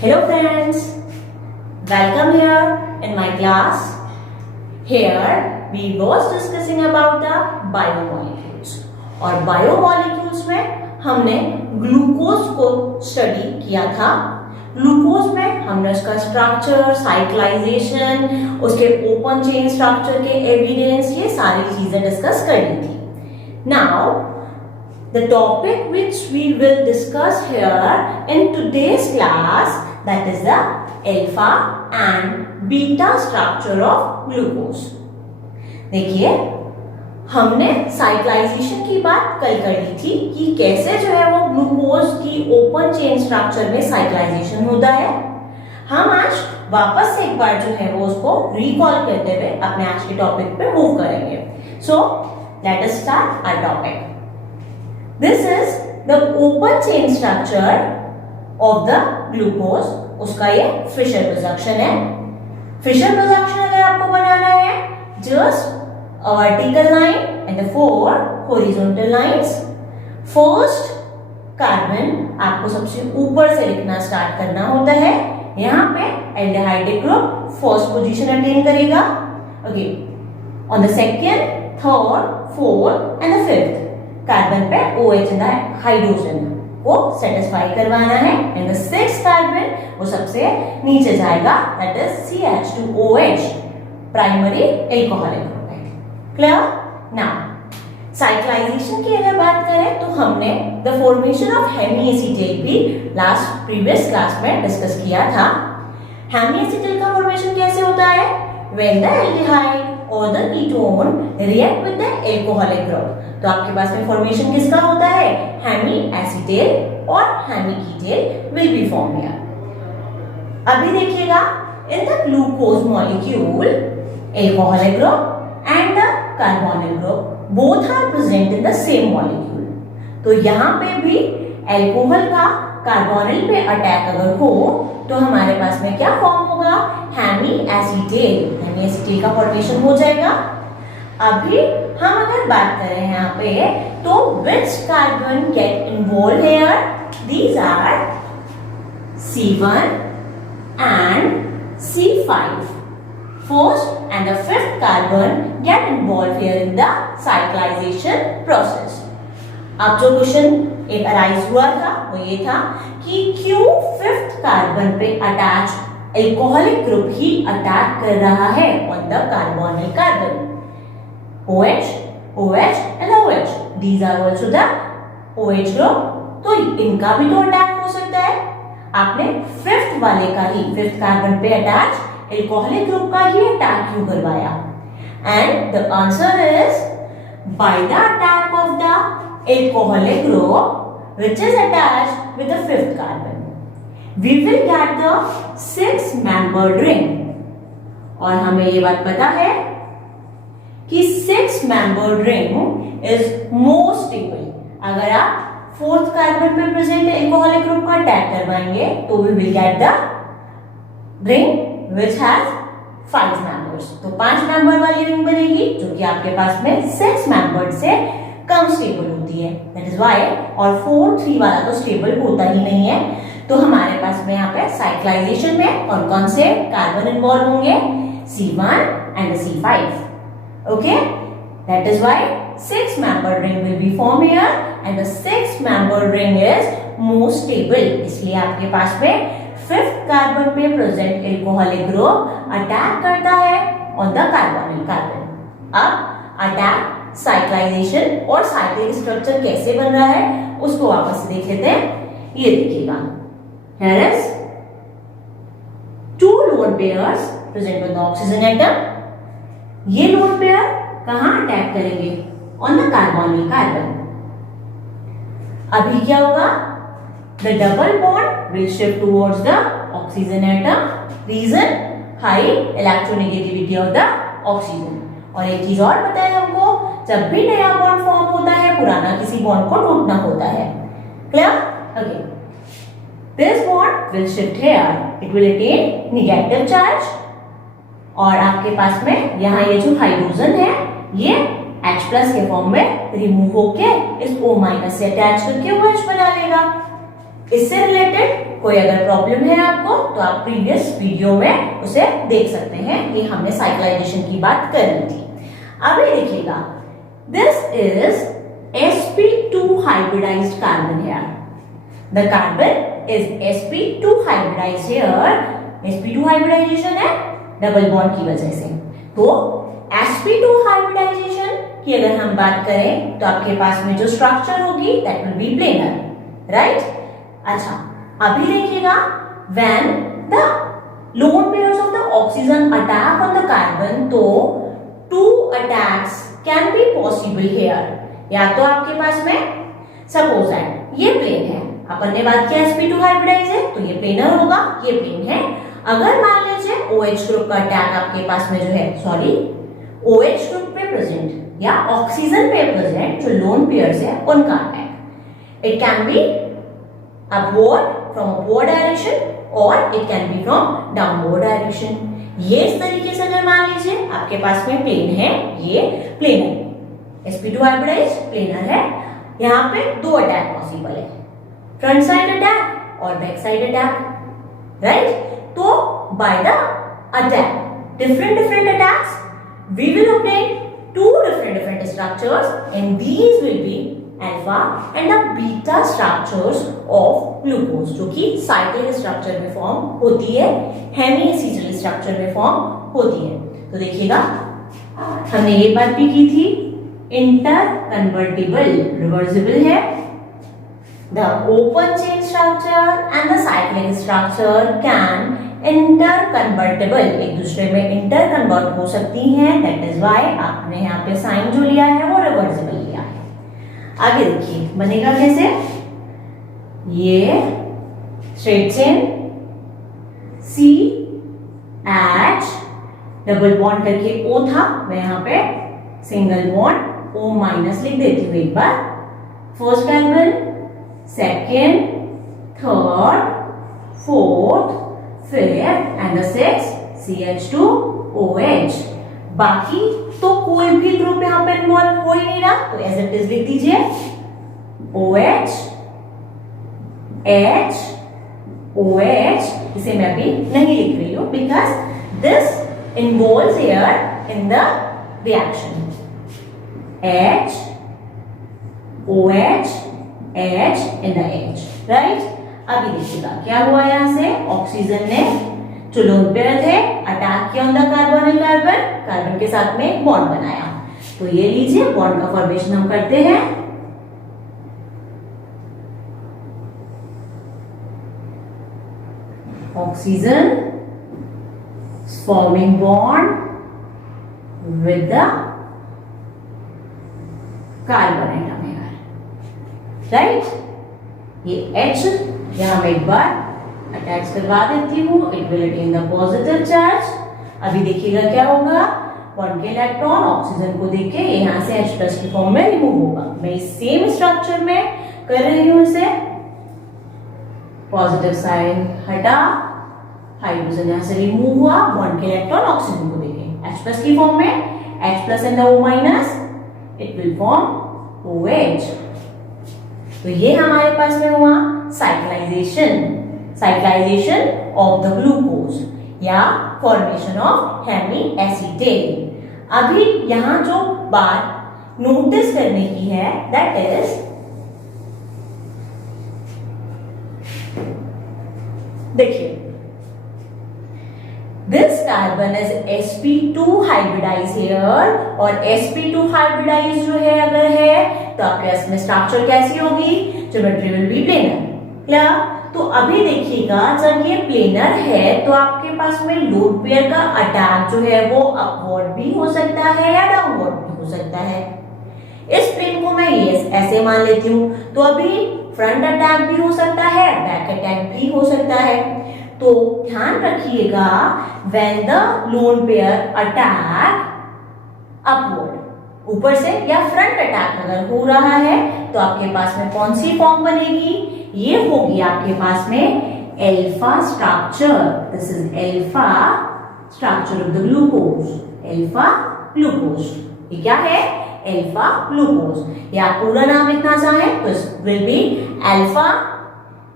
Hello friends, welcome here in my class. Here we was discussing about the biomolecules और biomolecules में हमने glucose को study किया था। ग्लूकोज में हमने उसका स्ट्रक्चर, साइक्लाइजेशन, उसके ओपन चेन स्ट्रक्चर के एविडेंस, ये सारी चीजें डिस्कस कर ली थी। Now the topic which we will discuss here in today's class, that is the alpha and beta structure of glucose. देखिए, हमने साइक्लाइजेशन की बात कल कर ली थी कि कैसे जो है वो ग्लूकोज की ओपन चेन स्ट्रक्चर में साइक्लाइजेशन होता है। हम आज वापस से एक बार जो है वो उसको रिकॉल करते हुए अपने आज के टॉपिक पे मूव करेंगे। So let us start our topic. This is the open chain structure of the glucose. उसका ये फिशर प्रोडक्शन है। फिशर प्रोडक्शन अगर आपको बनाना है, just a vertical line and the four horizontal lines. First carbon आपको सबसे ऊपर से लिखना स्टार्ट करना होता है। यहाँ पे aldehyde group first position attain करेगा। Okay, on the second, third, fourth and the fifth carbon पे OH इन द हाइड्रोजन को सेटिस्फाई करवाना है। एंड द सिक्स्थ कार्बन वो सबसे नीचे जाएगा, that is CH2OH, primary alcoholic group है। क्लियर? नाउ साइक्लाइजेशन की अगर बात करें तो हमने द फॉर्मेशन ऑफ हेमीएसिटेट भी लास्ट प्रीवियस क्लास में डिस्कस किया था। हेमीएसिटेट का फॉर्मेशन कैसे होता है? व्हेन द एल्डिहाइड और the ketone react with the alcoholic group. तो आपके पास में फॉर्मेशन किसका होता है? हेमी एसिटेट और Hemy कीटेट will be form here. अभी देखिएगा, in the glucose molecule alcoholic group and the carbonyl group both are present in the same molecule. तो यहाँ पे भी एल्कोहल का कार्बोनिल पे अटैक अगर हो तो हमारे पास में क्या फॉर्म होगा? Hemy acetate. हेमी एसिटेट का फॉर्मेशन हो जाएगा। अभी हम अगर बात करें यहाँ पे तो which carbon get involved here? These are C1 and C5. First and the fifth carbon get involved here in the cyclization process. अब जो क्वेश्चन एक अराइज हुआ था वो ये था कि क्यों फिफ्थ कार्बन पे अटैच एल्कोहलिक ग्रुप ही अटैक कर रहा है on the carbonyl carbon. OH, OH and OH. These are also the OH group. तो इनका भी तो अटैक हो सकता है। आपने फिफ्थ वाले का ही, फिफ्थ कार्बन पे अटैच एल्कोहलिक ग्रुप का ही अटैक क्यों करवाया? And the answer is by the attack of the alcoholic group which is attached with the fifth carbon, we will get the six membered ring. और हमें ये बात पता है कि six membered ring is more stable. अगर आप fourth carbon पे प्रेजेंट एल्कोहलिक ग्रुप का अटैक करवाएंगे तो we will get the ring which has 5 members. तो 5 मेंबर वाली रिंग बनेगी जो कि आपके पास में 6 मेंबर्ड से कम स्टेबल होती है। दैट इज व्हाई, और 4, 3 वाला तो स्टेबल होता ही नहीं है। तो हमारे पास में यहाँ पे साइक्लाइजेशन में और कौन से कार्बन इन्वॉल्व होंगे? C1 and C5. Okay, that is why 6-membered ring will be formed here and the 6-membered ring is more stable. इसलिए आपके पास में फिफ्थ कार्बन पे प्रेजेंट एल्कोहलिक ग्रुप अटैक करता है ऑन द कार्बोनिल कार्बन। अब attack, cyclisation और cyclic structure कैसे बन रहा है उसको वापस से देख लेते हैं। ये देखिएगा, here is 2 lone pairs present with the oxygen atom. ये लोन पेयर कहां अटैक करेंगे? On the carbonyl carbon. अभी क्या होगा? The double bond will shift towards the oxygen atom. Reason? High electronegativity of the oxygen. और एक चीज और पता है हमको, जब भी नया बॉन्ड फॉर्म होता है पुराना किसी बॉन्ड को टूटना होता है। Clear? Okay, this bond will shift here, it will attain negative charge और आपके पास में यहाँ ये जो हाइड्रोजन है ये H+ के फॉर्म में रिमूव होके इस O- से अटैच करके OH बना लेगा। इससे रिलेटेड कोई अगर प्रॉब्लम है आपको तो आप प्रीवियस वीडियो में उसे देख सकते हैं कि हमने साइक्लाइजेशन की बात करनी थी। अभी देखिएगा, this is sp2 hybridized carbon here. The carbon is sp2 hybridized here. sp2 hybridization है डबल बॉन्ड की वजह से। तो sp2 hybridization की अगर हम बात करें तो आपके पास में जो स्ट्रक्चर होगी that will be planar, right? अच्छा, अभी देखिएगा, when the lone pairs of the oxygen attack on the carbon, तो two attacks can be possible here. या तो आपके पास में सपोज दैट ये प्लेन है, अपन ने बात किया sp2 हाइब्रिडाइज है तो ये प्लेनर होगा, ये प्लेन है। अगर मान लीजिए OH ग्रुप का अटैक आपके पास में जो है, सॉरी OH ग्रुप पे प्रेजेंट या ऑक्सीजन पे प्रेजेंट जो लोन पेयर्स है उनका attack, it can be upward from upward direction और it can be from downward direction. ये इस तरीके से अगर मान लीजिए आपके पास में प्लेन है, ये प्लेन है, sp2 हाइब्रिडाइज प्लेनर है, यहाँ पे दो अटैक पॉसिबल है, फ्रंट साइड अटैक और बैक साइड अटैक, राइट? तो by the attack, different attacks, we will obtain two different structures and these will be alpha and the beta structures of glucose, जो कि cyclic structure में form होती है, Hemy एसिडल structure में form होती है। तो देखिएगा, हमने ये बात भी की थी, इंटर कन्वर्टिबल रिवर्सिबल है, the open chain structure and the cyclic structure can inter convertible, एक दूसरे में इंटर कन्वर्ट हो सकती हैं, दैट इज व्हाई आपने यहाँ पे साइन जो लिया है वो रिवर्सिबल लिया है। आगे देखिए बनेगा कैसे, ये straight chain C H double bond करके O था, मैं यहाँ पे सिंगल बॉन्ड O माइनस लिख देती हूँ एक बार, first carbon, second, third, fourth, fifth and the sixth CH2OH। बाकी तो कोई भी ग्रुप यहाँ पे इन्वॉल्व हो ही नहीं रहा, तो एज इट इज लिख दीजिए OH H OH, इसे मैं अभी नहीं लिख रही हूं because this involves here in the reaction, H OH H in the H, right? अभी देखिएगा क्या हुआ, यहां से ऑक्सीजन ने जो लोन पेयर थे अटैक किया on the carbonyl carbon, carbon के साथ में एक बॉन्ड बनाया। तो ये लीजिए बॉन्ड का फॉर्मेशन हम करते हैं, oxygen forming bond with the carbon atom here, right? ये H यहां मैं एक बार अटैच करवा देती हूँ, it will attain the positive charge. अभी देखिएगा क्या होगा, बॉन्ड के इलेक्ट्रॉन ऑक्सीजन को देख के यहाँ से H+ की फॉर्म में रिमूव होगा। मैं इस सेम स्ट्रक्चर में कर रही हूँ इसे, पॉजिटिव साइन हटा, हाइड्रोजन यहाँ से रिमूव हुआ, बॉन्ड के इलेक्ट्रॉन ऑक्सीजन को देखें H+ की फॉर्म में, H+ and O-, it will form OH। तो ये हमारे पास में हुआ साइक्लाइजेशन ऑफ द ग्लूकोज या फॉर्मेशन ऑफ हेमी एसीटेट। अभी यहां जो बात नोटिस करने की है दैट इज, देखिए this carbon is sp2 hybridise hair, और sp2 हाइब्रिडाइज जो है अगर है तो आपके पास में स्ट्रक्चर कैसी होगी, geometry will be planar, clear? तो अभी देखिएगा जब ये प्लेनर है तो आपके पास में लोन पेयर का अटैक जो है वो अपवर्ड भी हो सकता है या डाउनवर्ड भी हो सकता है। इस प्लेन को मैं ये ऐसे मान लेती हूँ, तो अभी फ्रंट अटैक भी हो सकता है, बैक अटैक भी हो सकता है। तो ध्यान रखिएगा, when the lone pair attack upward, ऊपर से या फ्रंट अटैक अगर हो रहा है तो आपके पास में कौन सी फॉर्म बनेगी, ये होगी आपके पास में alpha structure. This is alpha structure of the glucose, alpha glucose. ये क्या है, एल्फा ग्लूकोज, या पूरा नाम लिखना चाहें तो will be alpha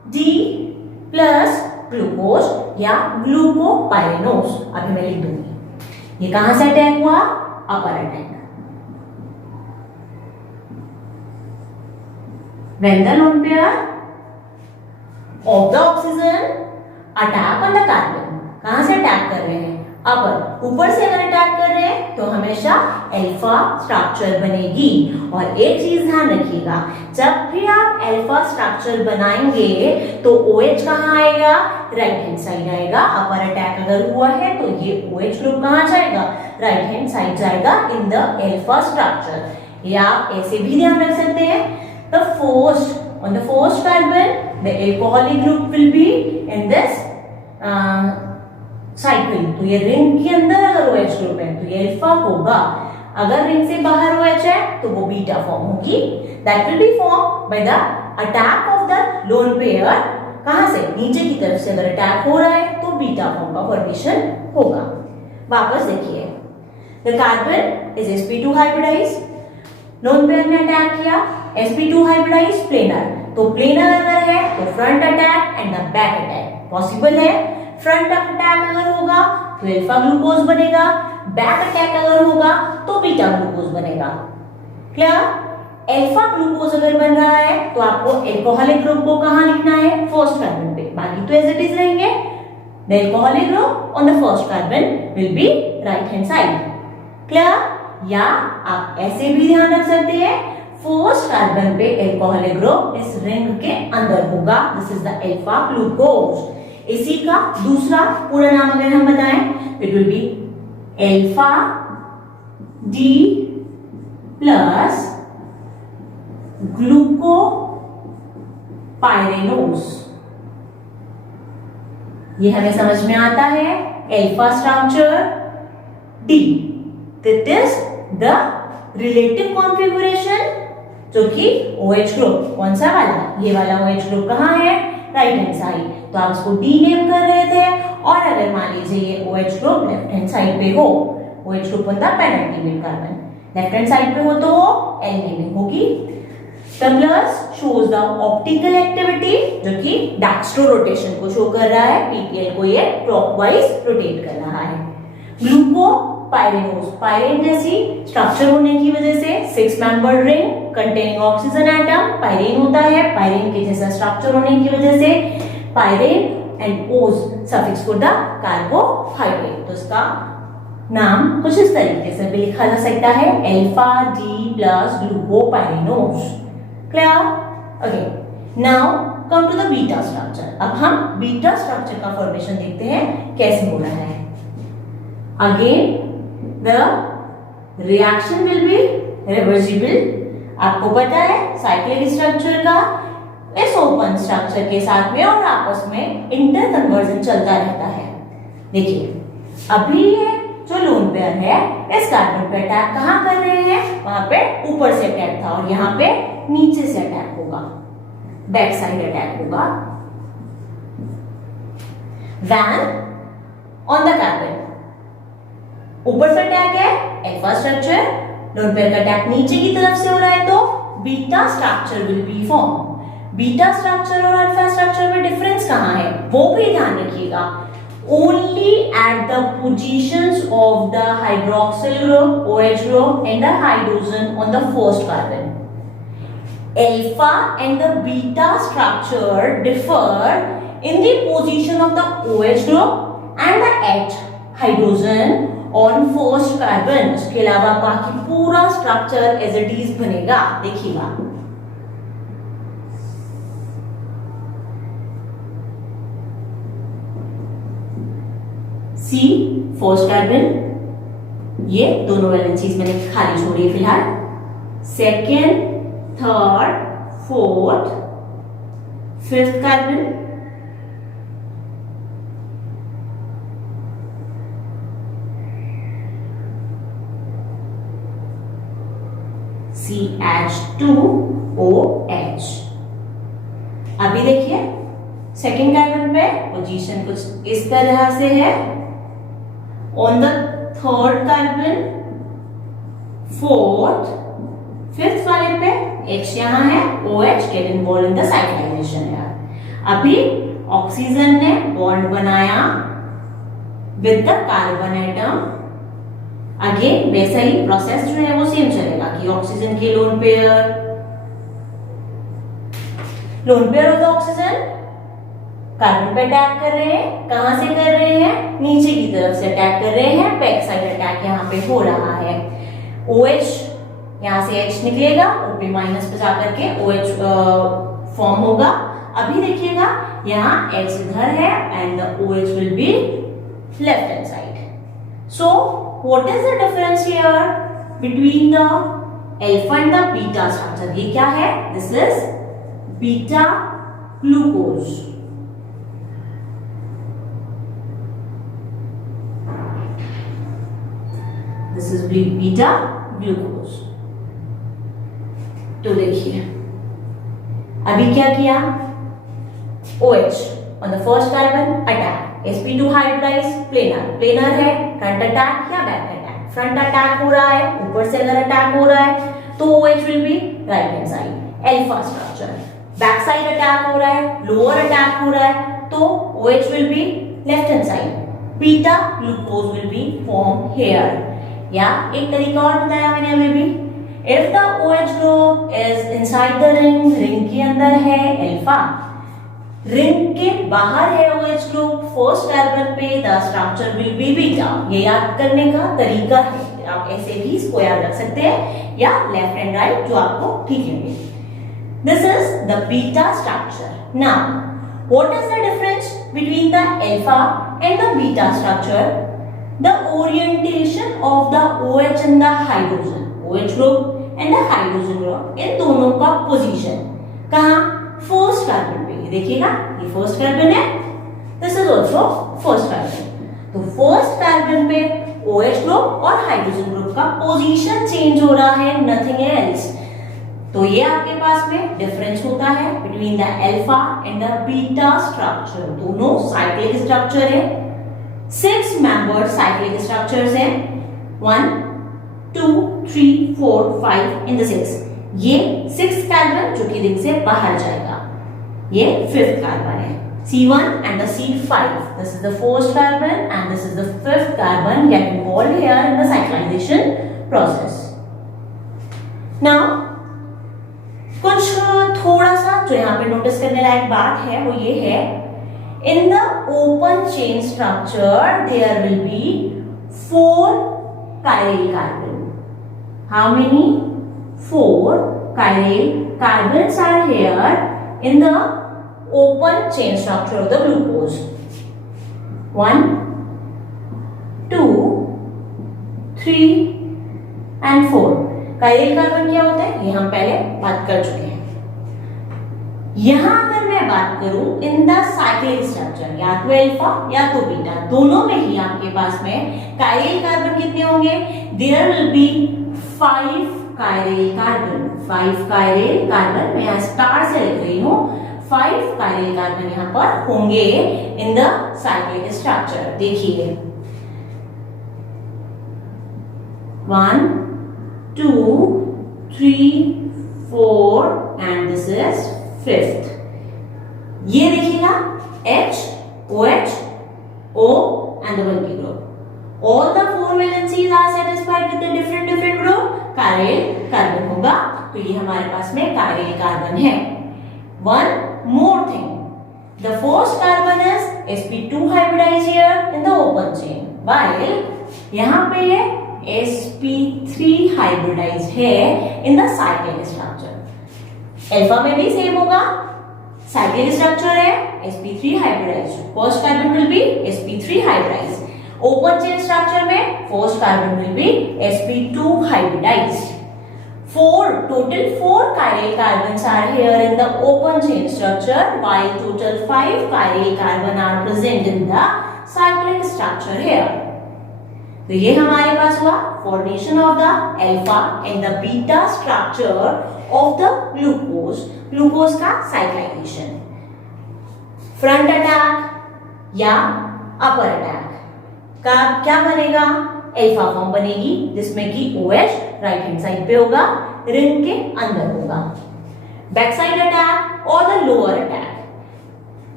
D plus glucose या ग्लूकोपाइरेनोज। अभी मैं लिख दूंगी। ये कहां से अटैक हुआ? अपर attack. When the lone pair of the oxygen attack on the carbon, कहां से अटैक कर रहे हैं? अपर, ऊपर से अगर अटैक कर रहे हैं तो हमेशा अल्फा स्ट्रक्चर बनेगी। और एक चीज ध्यान रखिएगा, जब भी आप अल्फा स्ट्रक्चर बनाएंगे तो OH कहाँ आएगा? राइट हैंड साइड आएगा। अपर अटैक अगर हुआ है तो ये OH ग्रुप कहाँ जाएगा? राइट हैंड साइड जाएगा इन द अल्फा स्ट्रक्चर। या आप ऐसे भी ध्यान रख सकते हैं, on the first carbon the alcoholic group will be in this cycle. तो ये रिंग के अंदर अगर OH ग्रुप है तो ये अल्फा होगा, अगर रिंग से बाहर OH है तो वो बीटा फॉर्म होगी। That will be form by the attack of the lone pair. कहां से? नीचे की तरफ से अगर अटैक हो रहा है तो बीटा फॉर्म का फॉर्मेशन होगा। वापस देखिए, the carbon is sp2 hybridise, lone pair ने अटैक किया, sp2 हाइब्रिडाइज प्लेनर। तो प्लेनर अगर है तो front attack and the back attack possible है। फ्रंट अटैक अगर होगा तो अल्फा ग्लूकोज बनेगा, बैक अटैक अगर होगा तो बीटा ग्लूकोज बनेगा। क्लियर? अल्फा ग्लूकोज अगर बन रहा है तो आपको अल्कोहलिक ग्रुप को कहां लिखना है? फर्स्ट कार्बन पे। बाकी तो एज इट इज रहेंगे। The alcoholic group on the first carbon will be right hand side. Clear? या आप ऐसे भी ध्यान रख सकते हैं, फर्स्ट कार्बन पे अल्कोहलिक ग्रुप इस रिंग के अंदर होगा। This is the alpha glucose. इसी का दूसरा पूरा नाम अगर हम बताएं, it will be alpha D plus glucopyranose. ये हमें समझ में आता है। Alpha structure D, that is the relative configuration, जो कि OH ग्रुप। कौन सा वाला? ये वाला OH ग्रुप कहाँ है? Right hand side. तो आप इसको डी नेम कर रहे थे। और अगर मान लीजिए ये OH group left hand side पे हो, OH ग्रुप होता है पेनेल्टिमेट कार्बन, लेफ्ट हैंड साइड पे हो तो L नेमिंग होगी। The plus shows the optical activity, जो कि डेक्स्ट्रो रोटेशन को शो कर रहा है। PPL को ये क्लॉकवाइज रोटेट कर रहा है। ग्लूकोपाइरेनोज, पाइरेन जैसी स्ट्रक्चर होने की वजह से 6 membered ring containing oxygen atom पाइरेन होता है। पाइरेन के जैसा स्ट्रक्चर होने की वजह से पाइरेन एंड ओज सफिक्स फॉर द कार्बोहाइड्रेट। तो इसका नाम कुछ इस तरीके से भी लिखा जा सकता है, alpha D plus glucopyranose. Clear? Okay, now come to the beta structure. अब हम बीटा स्ट्रक्चर का फॉर्मेशन देखते हैं कैसे हो रहा है। Again the reaction will be reversible. आपको पता है साइक्लिक स्ट्रक्चर का इस ओपन स्ट्रक्चर के साथ में और आपस में इंटर कन्वर्जन चलता रहता है। देखिए, अभी ये जो लोन पेयर है इस कार्बन पे अटैक कहाँ कर रहे हैं? वहां पे ऊपर से अटैक था और यहाँ पे नीचे से अटैक होगा, बैक साइड अटैक होगा। वैन ऑन द कार्बन, ऊपर से अटैक है अल्फा स्ट्रक्चर, लोन पेयर का अटैक नीचे की तरफ से हो रहा है तो beta structure will be form. Beta structure और अल्फा स्ट्रक्चर में डिफरेंस कहाँ है वो भी ध्यान रखिएगा। Only at the positions of the hydroxyl group, OH group and the hydrogen on the first carbon. Alpha and the beta structure differ in the position of the OH group and the H hydrogen on first carbon. उसके अलावा बाकी पूरा structure as it is बनेगा। देखिएगा, C first carbon, ये दोनों valencies मैंने खाली छोड़ी फिलहाल। Second, third, fourth, fifth carbon, CH2OH। अभी देखिए सेकेंड कार्बन पे पोजीशन कुछ इस तरह से है। On the third carbon, fourth, fifth वाले पे H यहाँ है, OH get involve in the cyclisation है। अभी ऑक्सीजन ने बॉन्ड बनाया with the carbon atom, again वैसा ही प्रोसेस जो है वो सेम चलेगा कि ऑक्सीजन के lone pair of the oxygen carbon पे अटैक कर रहे हैं। कहां से कर रहे हैं? नीचे की तरफ से अटैक कर रहे हैं, बैक साइड अटैक यहाँ पे हो रहा है। OH यहाँ से H निकलेगा, OP माइनस पे जाकर के OH फॉर्म होगा। अभी देखिएगा यहाँ H इधर है and the OH will be left hand side. So what is the difference here between the alpha and the beta structure? ये क्या है? This is beta glucose. This is beta glucose. तो देखिए अभी क्या किया? OH on the first carbon attack, sp2 hybridized planar है, front attack या बैक अटैक? फ्रंट अटैक हो रहा है, ऊपर से अगर अटैक हो रहा है तो OH will be right hand side alpha structure. Back side attack हो रहा है, लोअर अटैक हो रहा है तो OH will be left hand side, beta glucose will be form here. या एक तरीका और बताया मैंने अभी भी, if the OH group is inside the ring के अंदर है अल्फा, रिंग के बाहर है OH ग्रुप, फर्स्ट कार्बन पे the structure will be beta. ये याद करने का तरीका है, आप ऐसे भी इसको याद रख सकते हैं या लेफ्ट एंड राइट जो आपको ठीक लगे। This is the beta structure. Now what is the difference between the alpha and the beta structure? The orientation of the OH and the hydrogen, OH group and the hydrogen group, इन दोनों का position कहाँ? First carbon पे। देखिएगा ये first carbon है, this is also first carbon. तो first carbon पे OH group और हाइड्रोजन ग्रुप का पोजीशन चेंज हो रहा है, नथिंग एल्स। तो ये आपके पास में डिफरेंस होता है between the alpha and the beta structure. दोनों साइक्लिक स्ट्रक्चर है, 6 मेंबर साइक्लिक स्ट्रक्चर्स हैं, 1 2 3 4 5 इन द 6। ये 6 कार्बन जो कि रिंग से बाहर जाएगा, ये 5th कार्बन है, C1 and the C5. This is the first carbon and this is the 5th carbon get involved here in the cyclization process. Now कुछ थोड़ा सा जो यहाँ पे नोटिस करने लायक बात है वो ये है, in the open chain structure there will be 4 chiral carbon. How many? 4 chiral carbons are here in the open chain structure of the glucose. 1 2 3 and 4 chiral carbon क्या होता है ये हम पहले बात कर चुके हैं। यहां अगर मैं बात करूं इन द साइक्लिक स्ट्रक्चर, या तो अल्फा या तो बीटा, दोनों में ही आपके पास में कायरल कार्बन कितने होंगे? There will be 5 chiral carbon. 5 chiral carbon, मैं यहाँ स्टार से लिख रही हूँ, 5 कायरल कार्बन यहाँ पर होंगे इन द साइक्लिक स्ट्रक्चर। देखिए 1 2 3 4 एंड दिस इज 5th। ये देखिएगा H, OH, O and the bulky group. All the 4 valencies are satisfied with the different group. Chiral carbon होगा, तो ये हमारे पास में कायरल कार्बन है। One more thing, the first carbon is sp2 hybridized here in the open chain, while यहाँ पे ये sp3 hybridized है in the cyclic structure. Alpha में भी सेम होगा, साइक्लिक स्ट्रक्चर है, sp3 hybridised, first carbon will be sp3 hybridised. Open chain structure में first carbon will be sp2 hybridised. Total 4 chiral carbons are here in the open chain structure, while total 5 chiral carbon are present in the cyclic structure here. तो ये हमारे पास हुआ formation of the alpha and the beta structure of the glucose का cyclisation. Front attack या अपर attack का क्या बनेगा? Alpha form बनेगी जिसमें कि OH राइट हैंड साइड पे होगा, रिंग के अंदर होगा। बैक साइड अटैक और the lower attack,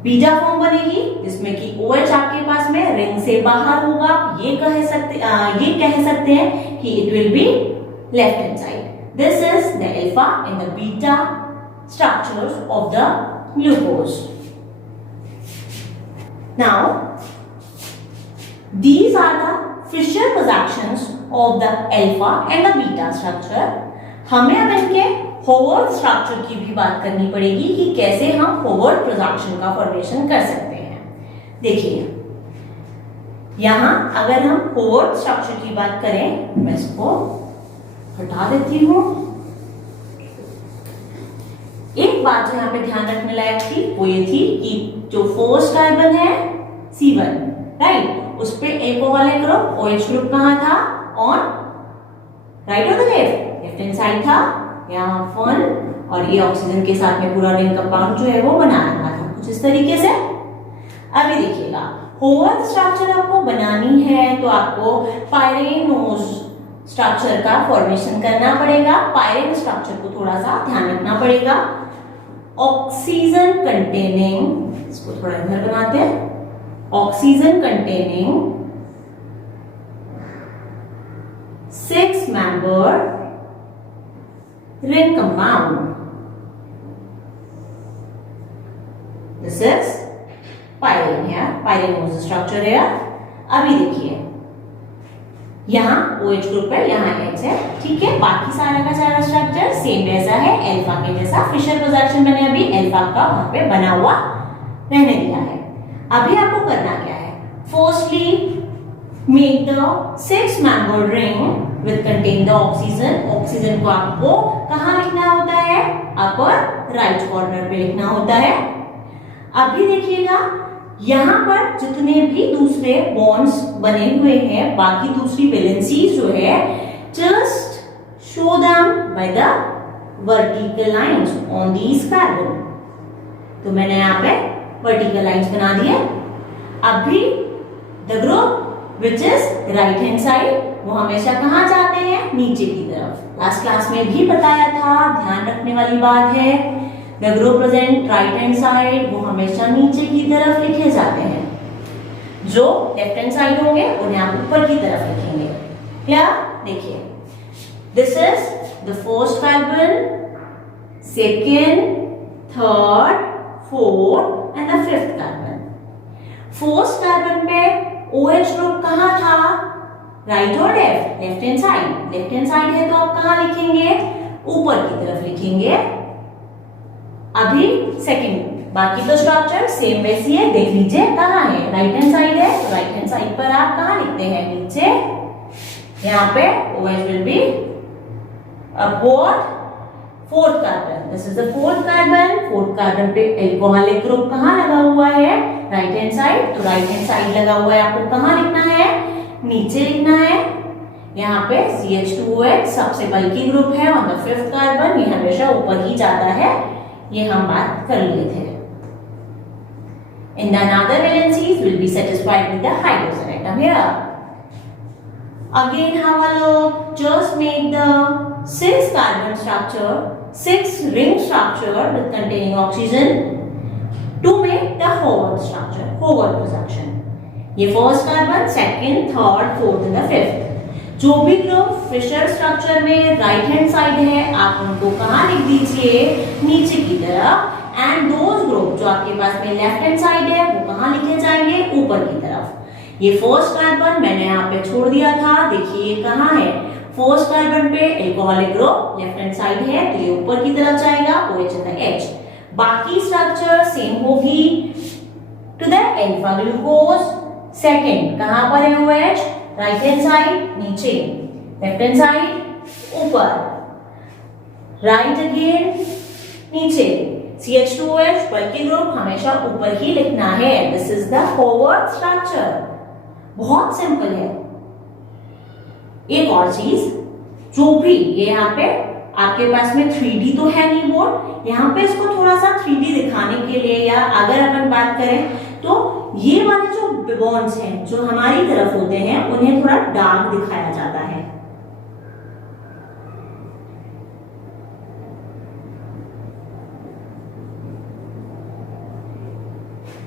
beta form बनेगी जिसमें कि OH आपके पास में रिंग से बाहर होगा। ये कह सकते हैं कि it will be left hand side. This is the alpha and the beta structures of the glucose. Now these are the Fisher projections of the alpha and the beta structure। हमें अब इनके होवर्ड स्ट्रक्चर की भी बात करनी पड़ेगी कि कैसे हम होवर्ड प्रोजेक्शन का फॉर्मेशन कर सकते हैं। देखिए यहां अगर हम होवर्ड स्ट्रक्चर की बात करें, मैं इसको हटा देती हूं। एक बात जो यहाँ पे ध्यान रखने लायक थी वो ये थी कि जो फर्स्ट कार्बन है C1, राइट, उस पे एक वाले ग्रुप OH ग्रुप कहाँ था, ऑन राइट और लेफ्ट हैंड साइड था, यहाँ फन, और ये ऑक्सीजन के साथ में पूरा रिंग कंपाउंड जो है वो बना रहा था कुछ इस तरीके से। अभी देखिएगा होवर्ड स्ट्रक्चर आपको बनानी है तो आपको पायरेनोज स्ट्रक्चर का फॉर्मेशन करना पड़ेगा। पायरेन स्ट्रक्चर को थोड़ा सा ध्यान रखना पड़ेगा। ऑक्सीजन कंटेनिंग, इसको थोड़ा इधर बनाते हैं, oxygen containing 6 member ring compound. This is pyrene here, pyrenose structure here। अभी देखिए यहाँ OH ग्रुप है, यहाँ H है, ठीक है। बाकी सारा का सारा स्ट्रक्चर सेम जैसा है, अल्फा के जैसा। फिशर प्रोजेक्शन मैंने अभी अल्फा का वहां पे बना हुआ रहने दिया है। अभी आपको करना क्या है, firstly make the 6 membered ring with contain the oxygen। Oxygen को आपको कहाँ लिखना होता है, अपर राइट कॉर्नर पे लिखना होता है। अभी देखिएगा यहाँ पर जितने भी दूसरे बॉन्ड्स बने हुए हैं, बाकी दूसरी वैलेंसीज जो है, just show them by the vertical lines on these carbon. तो मैंने यहाँ पे वर्टिकल लाइंस बना दिए। अभी the group which is right hand side वो हमेशा कहाँ जाते हैं, नीचे की तरफ। लास्ट क्लास में भी बताया था, ध्यान रखने वाली बात है, the group present right hand side वो हमेशा नीचे की तरफ लिखे जाते हैं। जो लेफ्ट हैंड साइड होंगे उन्हें आप ऊपर की तरफ लिखेंगे। क्या देखिए, this is the first carbon, second, third, fourth and the fifth carbon. First carbon पे OH ग्रुप कहाँ था, राइट और left, left hand side. Left hand side है तो आप कहाँ लिखेंगे, ऊपर की तरफ लिखेंगे। अभी सेकंड, बाकी तो स्ट्रक्चर सेम वैसी है, देख लीजिए कहाँ है, राइट हैंड साइड है तो राइट हैंड साइड पर आप कहाँ लिखते हैं, नीचे। यहाँ पे OH will be upward. Fourth carbon, this is the fourth carbon. Fourth carbon पे अल्कोहलिक ग्रुप कहाँ लगा हुआ है, राइट हैंड साइड, तो राइट हैंड साइड लगा हुआ है, आपको कहाँ लिखना है, नीचे लिखना है। यहाँ पे CH2OH सबसे बल्की ग्रुप है ऑन द फिफ्थ कार्बन, ये हमेशा ऊपर ही जाता है, ये हम बात कर लिए थे। In the another valencies will be satisfied with the hydrogen atom here. Again have a look, just make the 6 carbon structure, 6 ring structure with containing oxygen to make the Howard structure, Howard projection। ये first carbon, second, third, fourth and fifth. जो भी group Fisher structure में right hand side है, आप उनको कहाँ लिख दीजिए, नीचे की तरफ। एंड दोज ग्रुप जो आपके पास में लेफ्ट हैंड साइड है वो कहाँ लिखे जाएंगे, ऊपर की तरफ। ये फर्स्ट कार्बन मैंने यहाँ पे छोड़ दिया था, देखिए ये कहाँ है, फर्स्ट कार्बन पे alcoholic group left hand side है तो ये ऊपर की तरफ जाएगा, OH एंड H। बाकी स्ट्रक्चर सेम होगी to the alpha glucose. Second कहां पर है OH, राइट हैंड साइड नीचे, लेफ्ट हैंड साइड ऊपर, राइट अगेन नीचे। CH2OH बल्कि ग्रुप हमेशा ऊपर ही लिखना है। This is the forward structure, बहुत सिंपल है। एक और चीज, जो भी ये यहाँ पे आपके पास में 3D तो है नहीं बोर्ड, यहाँ पे इसको थोड़ा सा 3D दिखाने के लिए, या अगर अपन बात करें तो ये वाले जो बॉन्ड्स हैं जो हमारी तरफ होते हैं उन्हें थोड़ा डार्क दिखाया जाता है।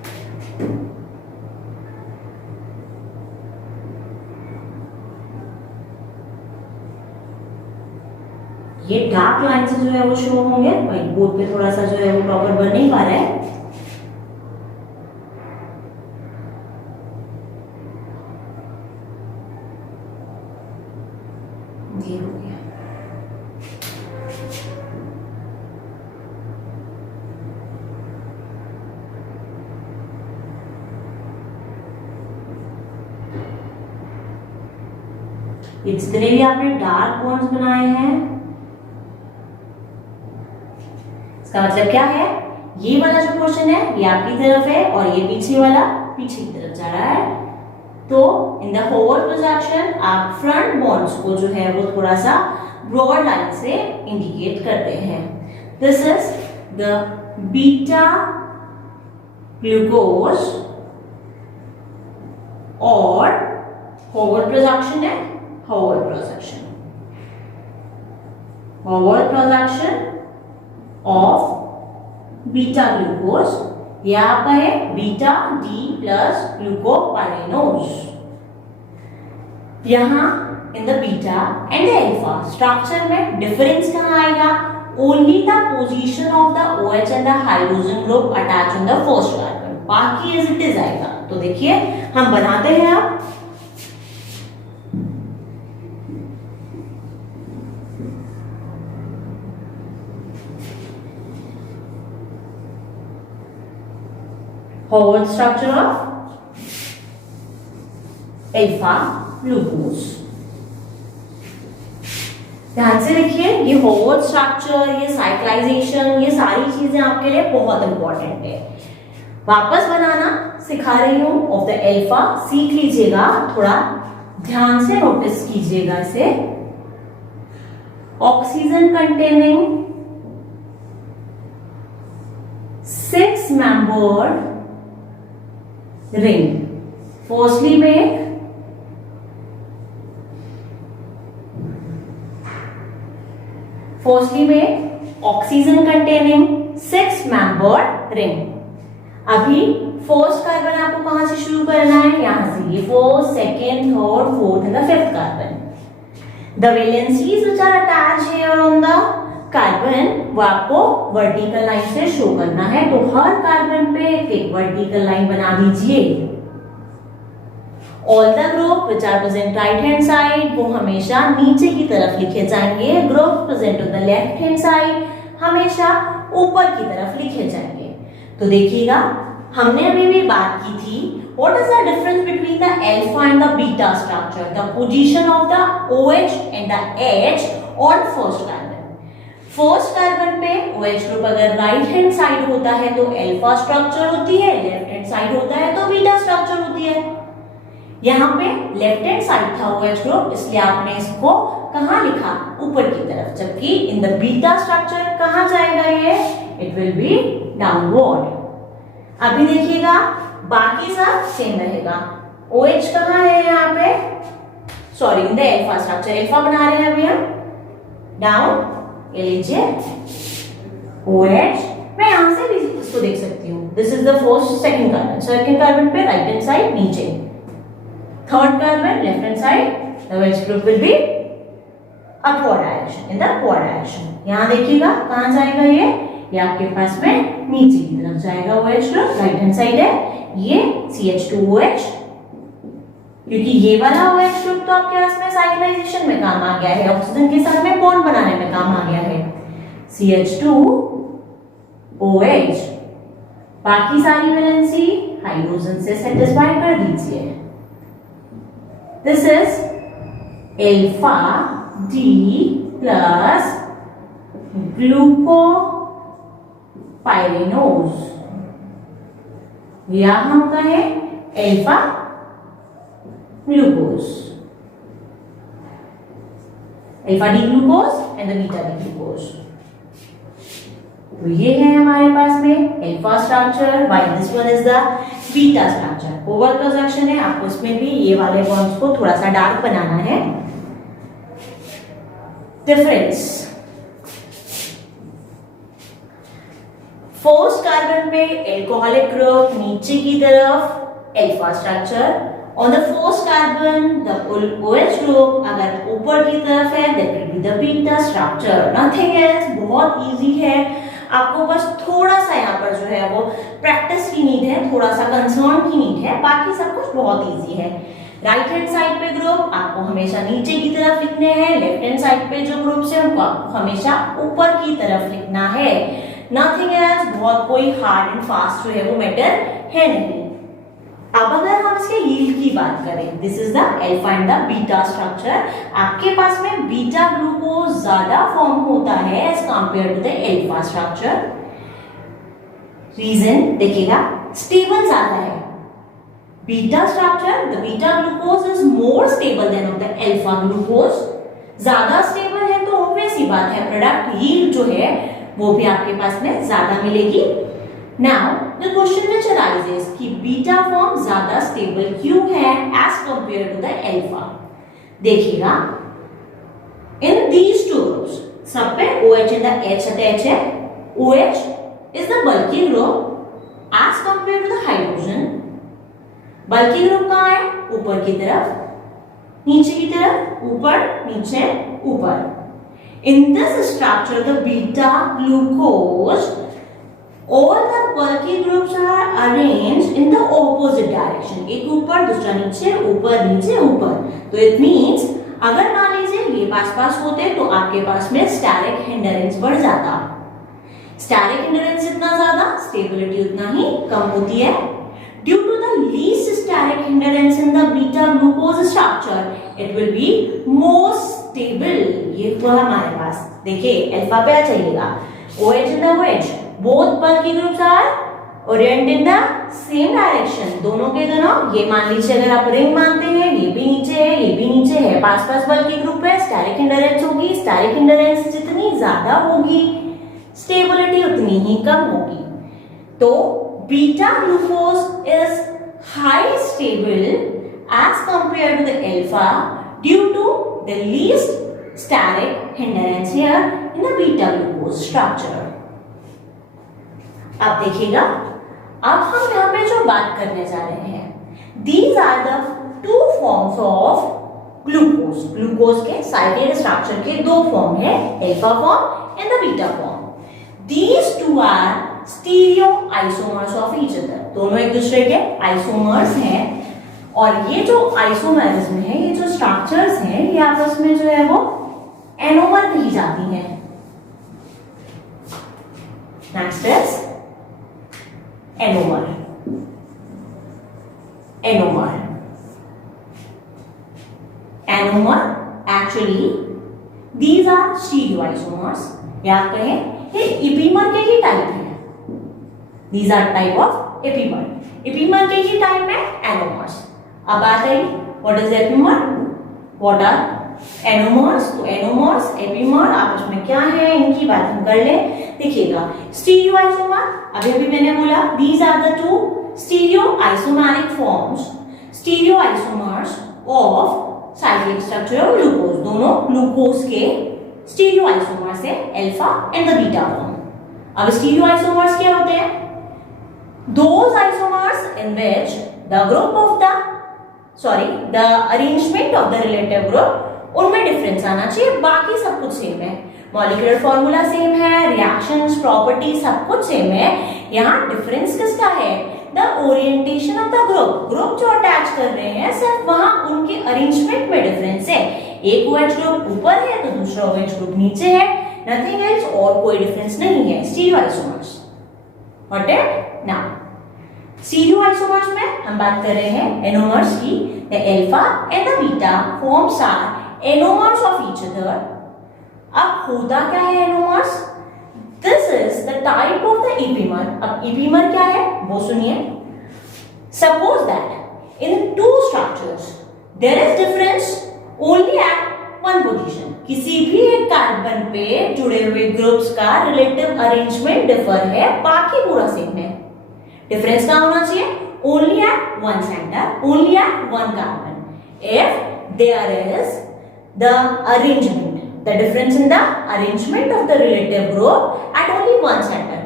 ये डार्क लाइन से जो है वो शो होंगे, व्हाइट बोर्ड पे थोड़ा सा जो है वो प्रॉपर बन नहीं पा रहा है। ये हो गया। जितने भी आपने डार्क बॉन्ड्स बनाए हैं, इसका मतलब क्या है, ये वाला जो पोर्शन है ये आपकी तरफ है और ये पीछे वाला पीछे की तरफ जा रहा है। तो इन द होल प्रोजेक्शन आप फ्रंट बॉन्ड्स को जो है वो थोड़ा सा ब्रॉड लाइन से इंडिकेट करते हैं। This is the beta glucose और फॉरवर्ड प्रोजेक्शन है, forward projection of beta glucose, यह आपका है बीटा डी प्लस ग्लूकोपाइरेनोज। यहां in the beta and the alpha structure में डिफरेंस कहां आएगा, only the position of the OH and the hydrogen group attach on the first carbon, बाकी as it is आएगा। तो देखिए हम बनाते हैं अब forward structure of alpha glucose। ध्यान से देखिए, ये forward structure, ये साइक्लाइजेशन, ये सारी चीजें आपके लिए बहुत इंपॉर्टेंट है। वापस बनाना सिखा रही हूं ऑफ द अल्फा, सीख लीजिएगा, थोड़ा ध्यान से नोटिस कीजिएगा इसे। Oxygen containing 6 membered ring, firstly make oxygen containing 6 membered ring। अभी फर्स्ट कार्बन आपको कहां से शुरू करना है, यहां से, ये first, second, third, fourth and the fifth carbon. The valencies which are attached here on the carbon वो आपको वर्टिकल लाइन से शो करना है। तो हर कार्बन पे एक वर्टिकल लाइन बना दीजिए। All the group which are present right hand side वो हमेशा नीचे की तरफ लिखे जाएंगे। Group present on the left hand side हमेशा ऊपर की तरफ लिखे जाएंगे। तो देखिएगा, हमने अभी भी बात की थी, what is the difference between the alpha and the beta structure, the position of the OH and the H on first carbon। First carbon पे OH ग्रुप अगर राइट हैंड साइड होता है तो अल्फा स्ट्रक्चर होती है, left hand side होता है तो बीटा स्ट्रक्चर होती है। यहाँ पे लेफ्ट हैंड साइड था OH ग्रुप, इसलिए आपने इसको कहाँ लिखा, ऊपर की तरफ, जबकि इन द बीटा स्ट्रक्चर कहाँ जाएगा ये, इट विल बी डाउनवर्ड। अभी देखिएगा बाकी सब सेम रहेगा। OH कहाँ है यहाँ पे, sorry in the alpha structure, alpha बना रहे हैं अभी हम, डाउन ये लीजिए OH, मैं यहां से भी इसको देख सकती हूँ। This is the first second carbon, second carbon पे राइट हैंड साइड नीचे, third carbon left hand side, the OH group will be upward direction, in the upward direction. यहां देखिएगा कहां जाएगा ये आपके पास में नीचे की तरफ जाएगा OH group, right hand side है, ये CH2OH, क्योंकि ये वाला OH ग्रुप तो आपके पास में साइक्लाइजेशन में काम आ गया है, ऑक्सीजन के साथ में बॉन्ड बनाने में काम आ गया है, CH2OH। बाकी सारी वैलेंसी हाइड्रोजन से सेटिस्फाई कर दीजिए। This is alpha D plus glucopyranose, या हम कहें alpha glucose, alpha D glucose and the beta D glucose। तो ये है हमारे पास में alpha structure, while this one is the beta structure। Over projection है, आपको इसमें भी ये वाले बॉन्ड्स को थोड़ा सा डार्क बनाना है। डिफरेंस, फर्स्ट कार्बन पे एल्कोहलिक ग्रुप, नीचे की तरफ alpha structure. On the first carbon the OH group अगर ऊपर की तरफ है that will be the beta structure. Nothing else, बहुत इजी है। आपको बस थोड़ा सा यहाँ पर जो है वो प्रैक्टिस की नीड है, थोड़ा सा कंसर्न की नीड है, बाकी सब कुछ बहुत इजी है। राइट हैंड साइड पे ग्रुप आपको हमेशा नीचे की तरफ लिखने हैं, लेफ्ट हैंड साइड पे जो ग्रुप्स है उनको आपको हमेशा ऊपर की तरफ लिखना है। नथिंग एल्स, बहुत कोई हार्ड एंड फास्ट जो है वो मैटर है नहीं। अब अगर हम इसके यील्ड की बात करें, this is the alpha and the beta structure. आपके पास में बीटा ग्लूकोज ज्यादा फॉर्म होता है as compare to the alpha structure. Reason देखिएगा, स्टेबल ज्यादा है beta structure, the beta glucose is more stable then of the alpha glucose. ज्यादा stable है तो ऑब्वियस ही बात है प्रोडक्ट यील्ड जो है वो भी आपके पास में ज्यादा मिलेगी। Now the question which arises कि बीटा फॉर्म ज्यादा स्टेबल क्यों है as compare to the alpha. देखिएगा, इन दीज टू ग्रुप्स सब पे OH and the H attach है। OH is the bulky group as compare to the hydrogen. Bulky group कहाँ है? ऊपर की तरफ, नीचे की तरफ, ऊपर नीचे ऊपर। In this structure the beta glucose all the bulky groups are arranged in the opposite direction, एक ऊपर दूसरा नीचे, ऊपर नीचे ऊपर। तो it means अगर मान लीजिए ये पास होते तो आपके पास में स्टैरिक हिंडरेंस बढ़ जाता। स्टैरिक हिंडरेंस जितना ज्यादा स्टेबिलिटी उतना ही कम होती है। Due to the least steric hindrance in the beta glucose structure, it will be more stable. ये हुआ हमारे पास। देखिए अल्फा पे आ जाइएगा, OH and the OH, both bulky groups are oriented in the same direction. दोनों के दोनों, ये मान लीजिए अगर आप रिंग मानते हैं, ये भी नीचे है, ये भी नीचे है, पास बल्की ग्रुप है, स्टेरिक हिंडरेंस होगी। स्टेरिक हिंडरेंस जितनी ज्यादा होगी स्टेबिलिटी उतनी ही कम होगी। तो beta glucose is high stable as compared to the alpha due to the least steric hindrance here in the beta glucose structure. अब देखिएगा, अब हम यहाँ पे जो बात करने जा रहे हैं, these are the two forms of glucose. Glucose के साइडेड स्ट्रक्चर के दो फॉर्म है, alpha form and the beta form. These two are stereo isomers of each other, दोनों एक दूसरे के आइसोमर्स हैं। और ये जो आइसोमेरिज्म है, ये जो स्ट्रक्चर्स हैं, ये आपस में जो है वो एनोमर कही जाती हैं। Next is anomer. Anomer actually these are stereo isomers, या आप कहें ये इपीमर के ही टाइप है। These are type of epimer. Epimer के ही टाइप है एनोमर्स। अब बात आई, what is epimer? What are anomers? तो एनोमर्स, एपिमर आपस में क्या है, इनकी बात हम कर ले। देखिएगा, स्टीरियो आइसोमर, अभी मैंने बोला these are the two stereo isomeric forms, stereo isomers of cyclic structure of glucose। दोनों ग्लूकोज के स्टीरियो आइसोमर्स है, alpha and the beta form. अब स्टीरियो आइसोमर्स क्या होते हैं? Those isomers in which the arrangement of the relative group उनमें difference आना चाहिए, बाकी सब कुछ सेम है। मॉलिक्यूलर फॉर्मूला सेम है, रिएक्शंस, प्रॉपर्टी सब कुछ सेम है। यहाँ डिफरेंस किसका है? The orientation of the group जो अटैच कर रहे हैं, सिर्फ वहां उनके अरेंजमेंट में डिफरेंस है। एक OH ग्रुप ऊपर है तो दूसरा OH ग्रुप नीचे है, नथिंग एल्स, और कोई डिफरेंस नहीं है। Stereo isomers. Got it? Now, stereo isomers में हम बात कर रहे हैं एनोमर्स की। The alpha and the beta forms are enomers of each other. अब होता क्या है anomers? This is the type of the epimer. अब epimer क्या है वो सुनिए। Suppose that in two structures there is difference only at one position. किसी भी एक कार्बन पे जुड़े हुए ग्रुप्स का रिलेटिव अरेंजमेंट डिफर है, बाकी पूरा सेम है। डिफरेंस क्या होना चाहिए? Only eight one centre, only eight one carbon. If there is the arrangement, the difference in the arrangement of the relative group at only one centre,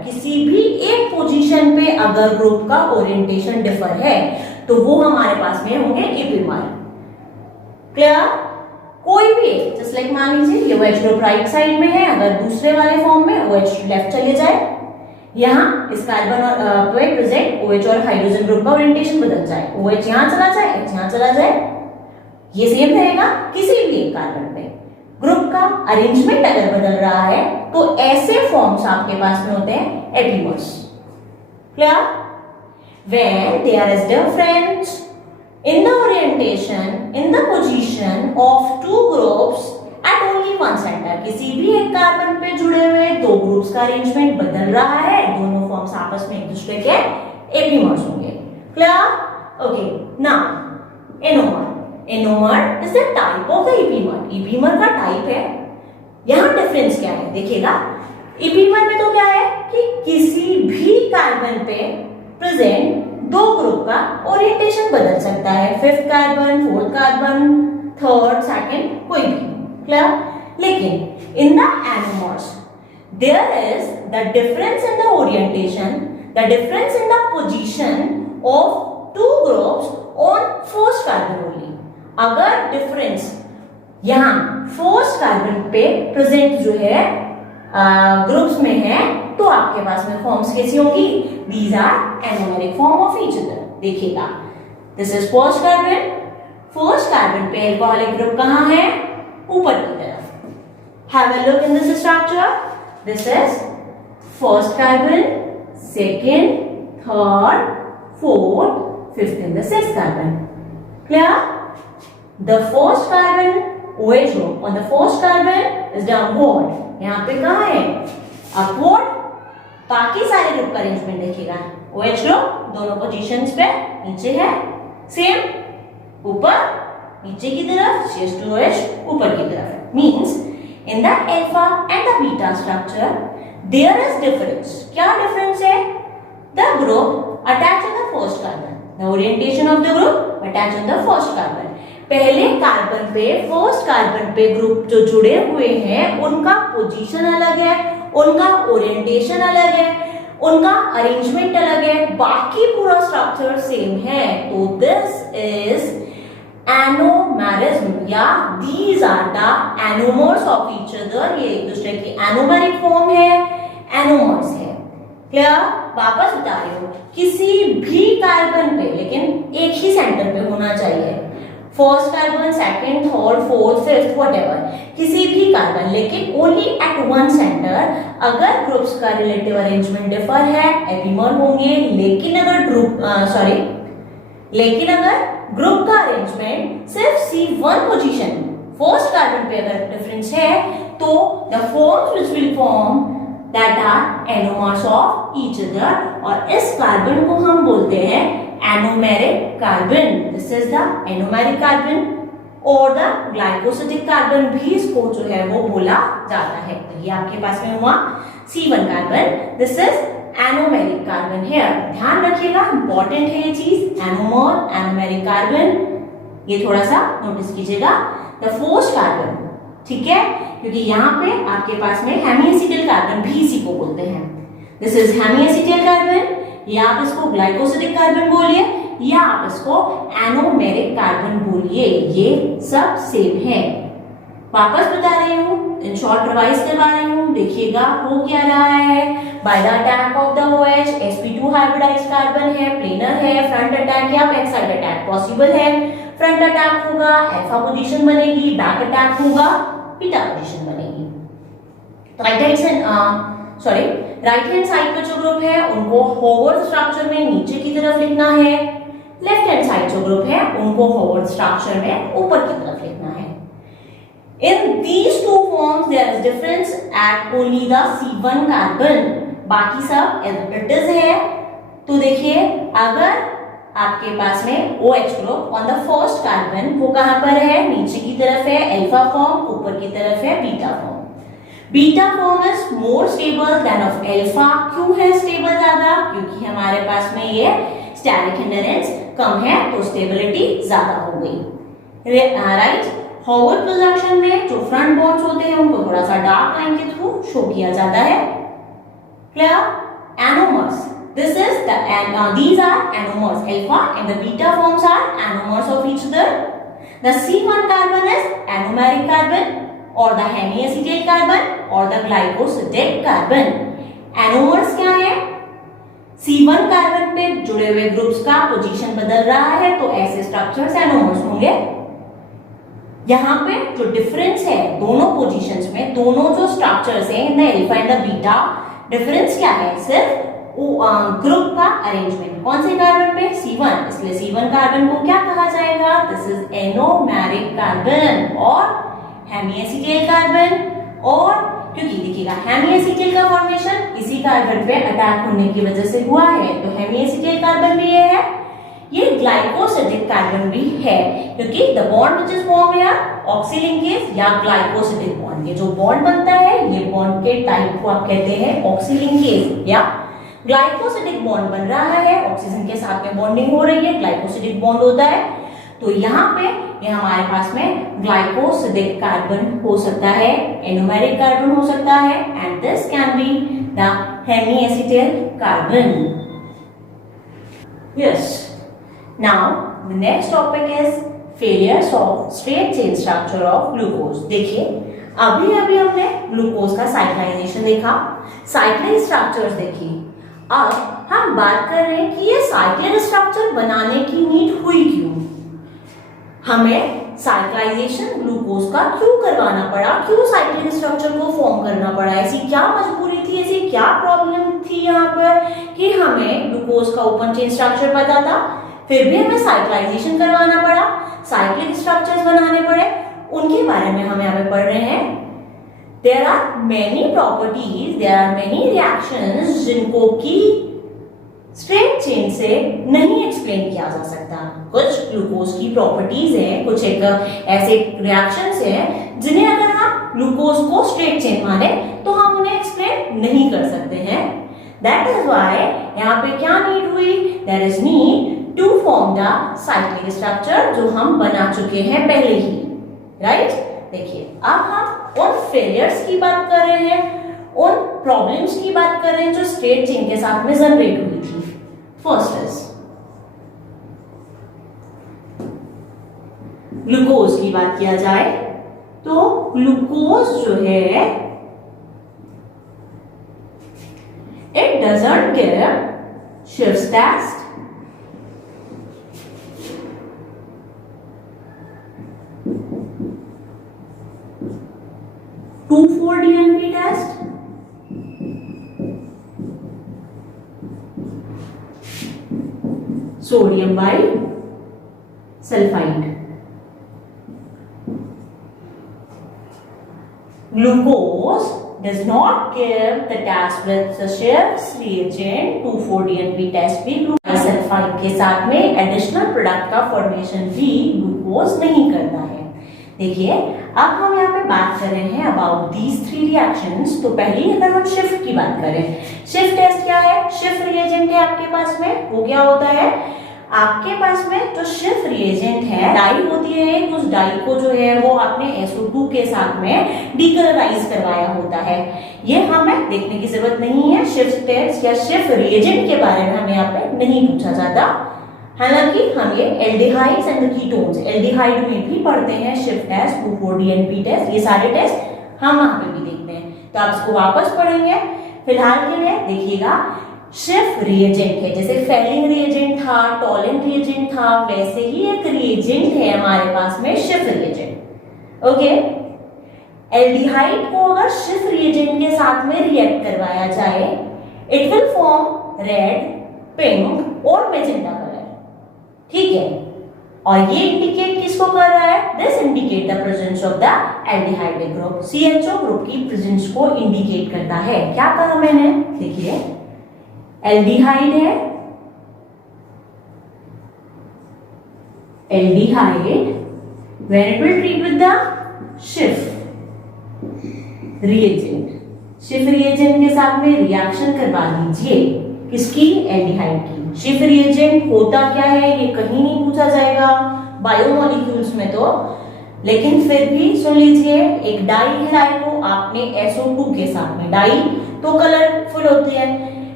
किसी भी एक पोजीशन पे अगर ग्रुप का ओरिएंटेशन डिफर है तो वो हमारे पास में होंगे एपीमर। क्लियर? कोई भी जस्ट लाइक मान लीजिए ये OH ग्रुप राइट साइड में है, अगर दूसरे वाले फॉर्म में OH लेफ्ट चले जाए, यहाँ इस कार्बन पे प्रेजेंट OH और हाइड्रोजन ग्रुप का ओरिएंटेशन बदल जाए, OH यहाँ चला जाए, H यहाँ चला जाए, ये सेम रहेगा। किसी भी एक कार्बन पे ग्रुप का अरेंजमेंट अगर बदल रहा है तो ऐसे फॉर्म्स आपके पास में होते हैं epimers. Clear? When there is difference in the orientation, in the position of two groups at only one center, किसी भी एक कार्बन पे जुड़े हुए दो ग्रुप्स का अरेंजमेंट बदल रहा है, दोनों फॉर्म्स आपस में एक दूसरे के एपीमर्स होंगे। Clear? Okay, now anomer. Anomer is the type of the epimer. Epimer का टाइप है। यहाँ डिफरेंस क्या है देखिएगा, एपीमर में तो क्या है कि किसी भी कार्बन पे प्रेजेंट दो ग्रुप का ओरिएंटेशन बदल सकता है, fifth carbon, fourth carbon, third, second, कोई भी। क्लियर? लेकिन in the anomers there is the difference in the orientation, the difference in the position of two groups on first carbon only. अगर difference यहाँ first carbon पे present जो है groups में है तो आपके पास में फॉर्म्स कैसी होंगी? These are anomeric form of each other. देखिएगा, this is first carbon, first carbon पे अल्कोहलिक ग्रुप कहाँ है? ऊपर की तरफ। Have a look in this structure. This is first carbon, second, third, fourth, fifth in the sixth carbon. Clear? The first carbon OH group on the first carbon is downward. यहाँ पे कहाँ है? Upward. बाकी सारे group का arrangement देखिएगा, OH group दोनों positions पे नीचे है, सेम ऊपर नीचे की तरफ, CH2OH ऊपर की तरफ। Means in the alpha and the beta structure there is difference. क्या difference है? The group attached to the first carbon. The orientation of the group attached to the first carbon. पहले कार्बन पे first carbon पे group जो जुड़े हुए हैं उनका पोजीशन अलग है, उनका ओरिएंटेशन अलग है, उनका अरेंजमेंट अलग है, बाकी पूरा स्ट्रक्चर सेम है। तो दिस इज एनोमेरिज्म या these are the anomers of each other. ये एक दूसरे की एनोमेरिक फॉर्म है, एनोमर्स है। क्लियर? वापस बता रही हूँ, किसी भी कार्बन पे, लेकिन एक ही सेंटर पे होना चाहिए, first carbon, second, third, fourth, fifth, whatever, किसी भी कार्बन, लेकिन ओनली एट वन सेंटर। अगर ग्रुप्स का रिलेटिव अरेंजमेंट डिफर है, एपीमर होंगे। लेकिन अगर ग्रुप का अरेंजमेंट सिर्फ C1 पोजीशन, फर्स्ट कार्बन पे अगर डिफरेंस है तो the forms which will form that are anomers of each other. और इस कार्बन को हम बोलते हैं anomeric carbon. This is the anomeric carbon और द ग्लाइकोसिडिक कार्बन भी इसको जो है वो बोला जाता है। तो ये आपके पास में हुआ C1 carbon, this is anomeric carbon है। ध्यान रखिएगा, इंपॉर्टेंट है ये चीज, एनोमर, एनोमेरिक कार्बन, ये थोड़ा सा नोटिस कीजिएगा। द फर्स्ट कार्बन, ठीक है, क्योंकि यहाँ पे आपके पास में हेमीएसिटिल कार्बन भी इसी को बोलते हैं। दिस इज हेमीएसिटिल कार्बन, या आप इसको ग्लाइकोसिडिक कार्बन बोलिए या आप इसको एनोमेरिक कार्बन बोलिए, ये सब सेम है। वापस बता रही हूँ, इन शॉर्ट रिवाइज करवा रही हूँ। देखिएगा हो क्या रहा है, by the attack of the OH sp2 hybridised carbon है, प्लेनर है, फ्रंट अटैक या बैक साइड अटैक पॉसिबल है। फ्रंट अटैक होगा, अल्फा पोजीशन बनेगी, बैक अटैक होगा, बीटा पोजीशन बनेगी। राइट हैंड साइड पे जो ग्रुप है उनको होवर्ड स्ट्रक्चर में नीचे की तरफ लिखना है, लेफ्ट हैंड साइड जो ग्रुप है उनको होवर्ड स्ट्रक्चर में ऊपर की तरफ लिखना है। In these two forms there is difference at only the C1 carbon, बाकी सब it is है। तो देखिए, अगर आपके पास में OH group on the first carbon, वो कहां पर है? नीचे की तरफ है अल्फा फॉर्म, ऊपर की तरफ है beta form. Beta form is more stable then of alpha. क्यों है स्टेबल ज्यादा? क्योंकि हमारे पास में ये स्टेरिक हिंडरेंस कम है तो स्टेबिलिटी ज्यादा हो गई। राइट? फॉरवर्ड प्रोजेक्शन में जो फ्रंट बॉन्ड्स होते हैं उनको थोड़ा सा डार्क लाइन के थ्रू शो किया जाता है। Clear? anomers. These are anomers. Alpha and the beta forms are anomers of each other. The C1 carbon is anomeric carbon or the hemiacetal carbon or the glycosidic carbon. Anomers क्या है? C1 carbon पे जुड़े हुए groups का position बदल रहा है तो ऐसे स्ट्रक्चर्स एनोमर्स होंगे। यहाँ पे जो डिफरेंस है दोनों पोजीशंस में, दोनों जो स्ट्रक्चर्स हैं in the alpha and the beta, difference क्या है? सिर्फ ग्रुप का अरेंजमेंट। कौन से कार्बन पे? C1, इसलिए C1 कार्बन को क्या कहा जाएगा? दिस इज एनोमेरिक कार्बन और हेमिएसिटल कार्बन। और क्योंकि देखिएगा हेमिएसिटल का फॉर्मेशन इसी कार्बन पे अटैक होने की वजह से हुआ है तो हेमिएसिटल कार्बन भी ये है, ये ग्लाइकोसिडिक कार्बन भी है क्योंकि the bond which is formed here oxy linkage या ग्लाइकोसिडिक बॉन्ड, ये जो बॉन्ड बनता है ये बॉन्ड के टाइप को आप कहते हैं ऑक्सी लिंकेज या ग्लाइकोसिडिक बॉन्ड बन रहा है, ऑक्सीजन के साथ में बॉन्डिंग हो रही है, ग्लाइकोसिडिक बॉन्ड होता है। तो यहाँ पे ये हमारे पास में ग्लाइकोसिडिक कार्बन हो सकता है, एनोमेरिक कार्बन हो सकता है and this can be the हेमिएसिटल carbon. Yes, now the next topic is failures of straight chain structure of glucose. देखिए अभी हमने ग्लूकोज का साइक्लाइजेशन देखा, साइक्लिक स्ट्रक्चर्स देखी। अब हम बात कर रहे हैं कि ये साइक्लिक स्ट्रक्चर बनाने की नीड हुई क्यों, हमें साइक्लाइजेशन ग्लूकोज का क्यों करवाना पड़ा, क्यों साइक्लिक स्ट्रक्चर को फॉर्म करना पड़ा, ऐसी क्या मजबूरी थी, ऐसी क्या प्रॉब्लम थी यहाँ पर कि हमें ग्लूकोज का ओपन चेन स्ट्रक्चर पता था फिर भी हमें साइक्लाइजेशन करवाना पड़ा, साइक्लिक स्ट्रक्चर्स बनाने पड़े। उनके बारे में हम यहाँ पे पढ़ रहे हैं। There are many properties, there are many reactions जिनको की स्ट्रेट चेन से नहीं एक्सप्लेन किया जा सकता। कुछ ग्लूकोज की प्रॉपर्टीज हैं, कुछ एक ऐसे रिएक्शंस हैं जिन्हें अगर हम ग्लूकोज को स्ट्रेट चेन माने तो हम उन्हें एक्सप्लेन नहीं कर सकते हैं। That is why यहाँ पे क्या नीड हुई? There is need to form the cyclic structure जो हम बना चुके हैं पहले ही, राइट? देखिए अब हम उन फेलियर्स की बात कर रहे हैं, उन प्रॉब्लम्स की बात कर रहे हैं जो स्ट्रेट चेन के साथ में जनरेट हुई थी। फर्स्ट इज ग्लूकोज की बात किया जाए तो ग्लूकोज जो है it doesn't give shift test, 2,4-DNP test, sodium bisulfite. Glucose does not give the test with the Schiff's reagent 2,4-DNP test भी bisulfite के साथ में एडिशनल प्रोडक्ट का फॉर्मेशन भी ग्लूकोज नहीं करता है। देखिए अब हम यहाँ पे बात कर रहे हैं अबाउट दीज थ्री रिएक्शंस। तो पहले अगर हम शिफ्ट की बात करें, शिफ्ट टेस्ट क्या है? शिफ्ट रिएजेंट है आपके पास में, वो क्या होता है? आपके पास में जो शिफ्ट रिएजेंट है, डाई होती है, उस डाई को जो है वो आपने SO2 के साथ में डीकलराइज करवाया होता है। ये हमें देखने की जरूरत नहीं है, शिफ्ट टेस्ट या शिफ्ट रिएजेंट के बारे में हमें यहाँ पे नहीं पूछा जाता। हालांकि हम ये एल्डिहाइड्स एंड कीटोन्स, एल्डिहाइड में भी पढ़ते हैं शिफ्ट टेस्ट, 2,4-DNP टेस्ट, ये सारे टेस्ट हम वहां पे भी देखते हैं, तो आप इसको वापस पढ़ेंगे। फिलहाल के लिए देखिएगा शिफ्ट रिएजेंट है, जैसे फेलिंग रिएजेंट था, टॉलेंट रिएजेंट था, वैसे ही एक रिएजेंट है हमारे पास में शिफ्ट रिएजेंट। ओके, एल्डिहाइड को अगर शिफ्ट रिएजेंट के साथ में रिएक्ट करवाया जाए, it will form red, pink और मैजेंटा कलर, ठीक है। और ये इंडिकेट किसको कर रहा है? This indicate the presence of the aldehyde group, CHO group की प्रेजेंस को इंडिकेट करता है। क्या कहा मैंने? देखिए एल्डिहाइड है, aldehyde when it will treat with the shift reagent, shift reagent के साथ में रिएक्शन करवा दीजिए, किसकी? एल्डिहाइड की। शिफ्ट रिएजेंट होता क्या है ये कहीं नहीं पूछा जाएगा बायोमोलिक्यूल्स में तो, लेकिन फिर भी सुन लीजिए, एक डाई है, डाई को आपने SO2 के साथ में, डाई तो कलरफुल होती है,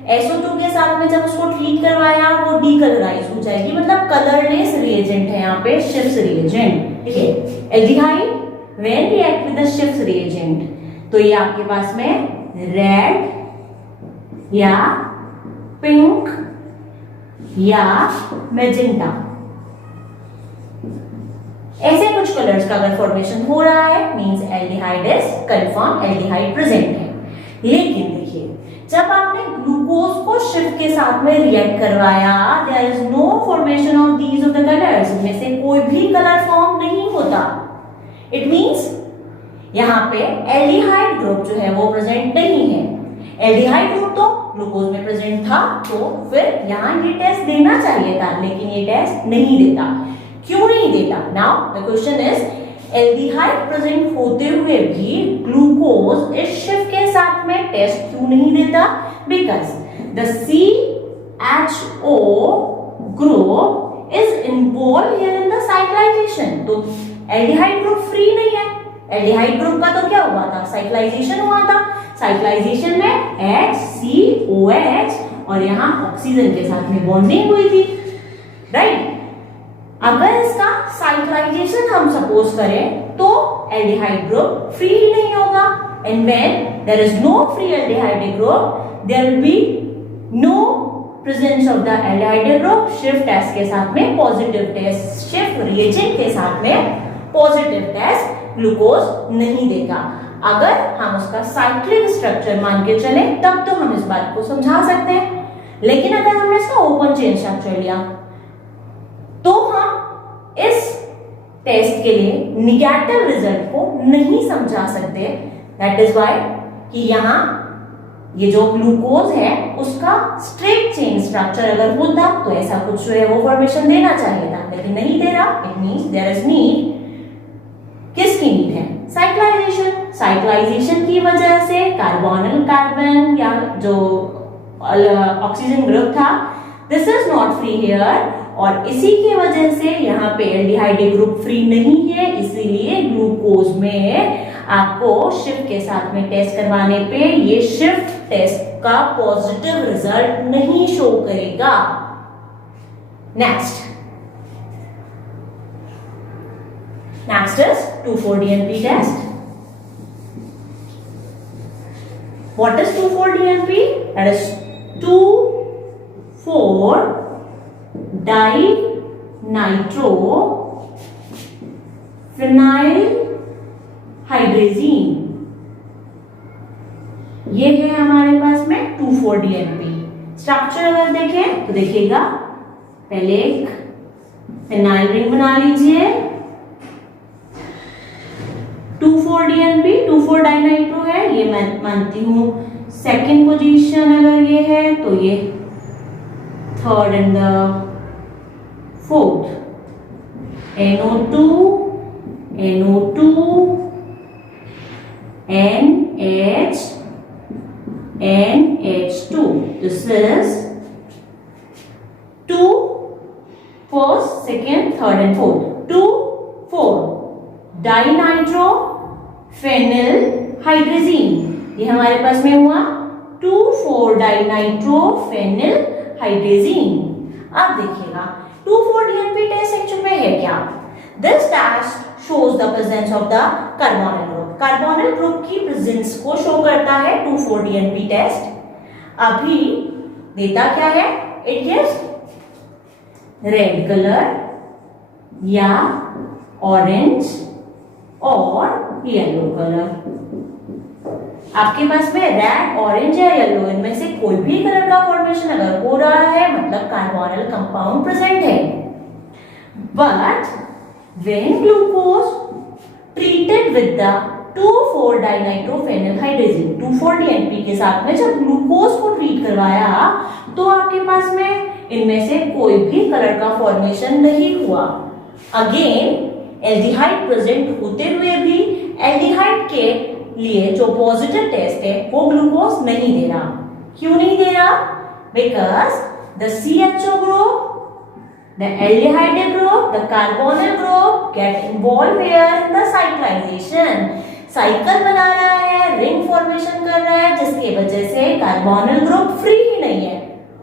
SO2 के साथ में जब उसको ट्रीट करवाया वो डीकलराइज हो जाएगी, मतलब कलरलेस रिएजेंट है यहाँ पे, शिफ्ट रिएजेंट। ठीक है, aldehyde when react with the shift reagent, तो ये आपके पास में रेड या पिंक या मैजेंटा, ऐसे कुछ कलर्स का अगर फॉर्मेशन हो रहा है means aldehyde is confirm, aldehyde present है। लेकिन देखिए जब आपने ग्लूकोज को शिफ्ट के साथ में रिएक्ट करवाया, there is no formation of these of the colours, इनमें से कोई भी कलर फॉर्म नहीं होता। इट मींस यहाँ पे एल्डिहाइड ग्रुप जो है वो प्रेजेंट नहीं है। एल्डिहाइड ग्रुप तो ग्लूकोज में प्रेजेंट था, तो फिर यहाँ ये टेस्ट देना चाहिए था, लेकिन ये टेस्ट नहीं देता। क्यों नहीं देता? Now the question is, aldehyde present होते हुए भी ग्लूकोज इस शिफ्ट के साथ में टेस्ट क्यों नहीं देता? Because the CHO group is involve here in the cyclisation. तो एल्डिहाइड ग्रुप फ्री नहीं है। एल्डिहाइड ग्रुप का तो क्या हुआ था? साइक्लाइजेशन हुआ था। साइक्लाइजेशन में HCOH और यहाँ ऑक्सीजन के साथ में बॉन्डिंग हुई थी, राइट? अगर इसका साइक्लाइजेशन हम सपोज करें तो एल्डिहाइड ग्रुप फ्री ही नहीं होगा, and when there is no free aldehyde group there will be no presence of the aldehyde group. Shift test के साथ में पॉजिटिव टेस्ट, शिफ्ट रिएजेंट के साथ में पॉजिटिव टेस्ट ग्लूकोज नहीं देगा। अगर हम उसका साइक्लिक स्ट्रक्चर मान के चले तब तो हम इस बात को समझा सकते हैं, लेकिन अगर हमने इसका ओपन चेन स्ट्रक्चर लिया तो हम इस टेस्ट के लिए निगेटिव रिजल्ट को नहीं समझा सकते। दैट इज व्हाई कि यहाँ ये जो ग्लूकोज है उसका स्ट्रेट चेन स्ट्रक्चर अगर होता तो ऐसा कुछ जो है वो फॉर्मेशन देना चाहिए था, लेकिन नहीं दे रहा। It means there is need, किसकी नीड है? साइक्लाइजेशन। साइक्लाइजेशन की वजह से कार्बोनिल कार्बन या जो ऑक्सीजन ग्रुप था, this is not free here, और इसी की वजह से यहाँ पे एल्डिहाइड ग्रुप फ्री नहीं है, इसीलिए ग्लूकोज में आपको शिफ्ट के साथ में टेस्ट करवाने पे ये शिफ्ट टेस्ट का पॉजिटिव रिजल्ट नहीं शो करेगा। Next is 2,4-DNP test. What is 2,4-DNP? That is 2,4-dinitrophenylhydrazine। ये है हमारे पास में 2,4-DNP। स्ट्रक्चर अगर देखें तो देखिएगा, पहले एक फिनाइल रिंग बना लीजिए, 2,4-DNP, 2,4-डाइनाइट्रो है, ये मैं मानती हूं सेकेंड पोजीशन अगर ये है तो ये third and the fourth, NO2 NH2। This is 2 first, second, third and fourth, 2,4-dinitrophenylhydrazine। ये हमारे पास में हुआ 2,4-dinitrophenylhydrazine। अब देखिएगा 2,4-DNP टेस्ट एक्चुअल में है क्या? This test shows the presence of the carbonyl group। Carbonyl group की प्रेजेंस को शो करता है 2,4-DNP टेस्ट। अभी देता क्या है? इट गिव्स रेड कलर या ऑरेंज और येलो कलर। आपके पास में रेड, ऑरेंज या येलो, इनमें से कोई भी कलर का फॉर्मेशन अगर हो रहा है मतलब कार्बोनिल कंपाउंड प्रेजेंट है। But when glucose treated with the 2,4-dinitrophenylhydrazine, 2,4-DNP के साथ में जब ग्लूकोज को ट्रीट करवाया तो आपके पास में इनमें से कोई भी कलर का फॉर्मेशन नहीं हुआ। अगेन एल्डिहाइड प्रेजेंट होते हुए भी एल्डिहाइड के लिए जो पॉजिटिव टेस्ट है वो ग्लूकोज नहीं दे रहा। क्यों नहीं दे रहा? Because the CHO group, the aldehyde group, the carbonyl group get involved here in the cyclization। Cycle बना रहा है, रिंग फॉर्मेशन कर रहा है, जिसकी वजह से कार्बोनिल ग्रुप फ्री ही नहीं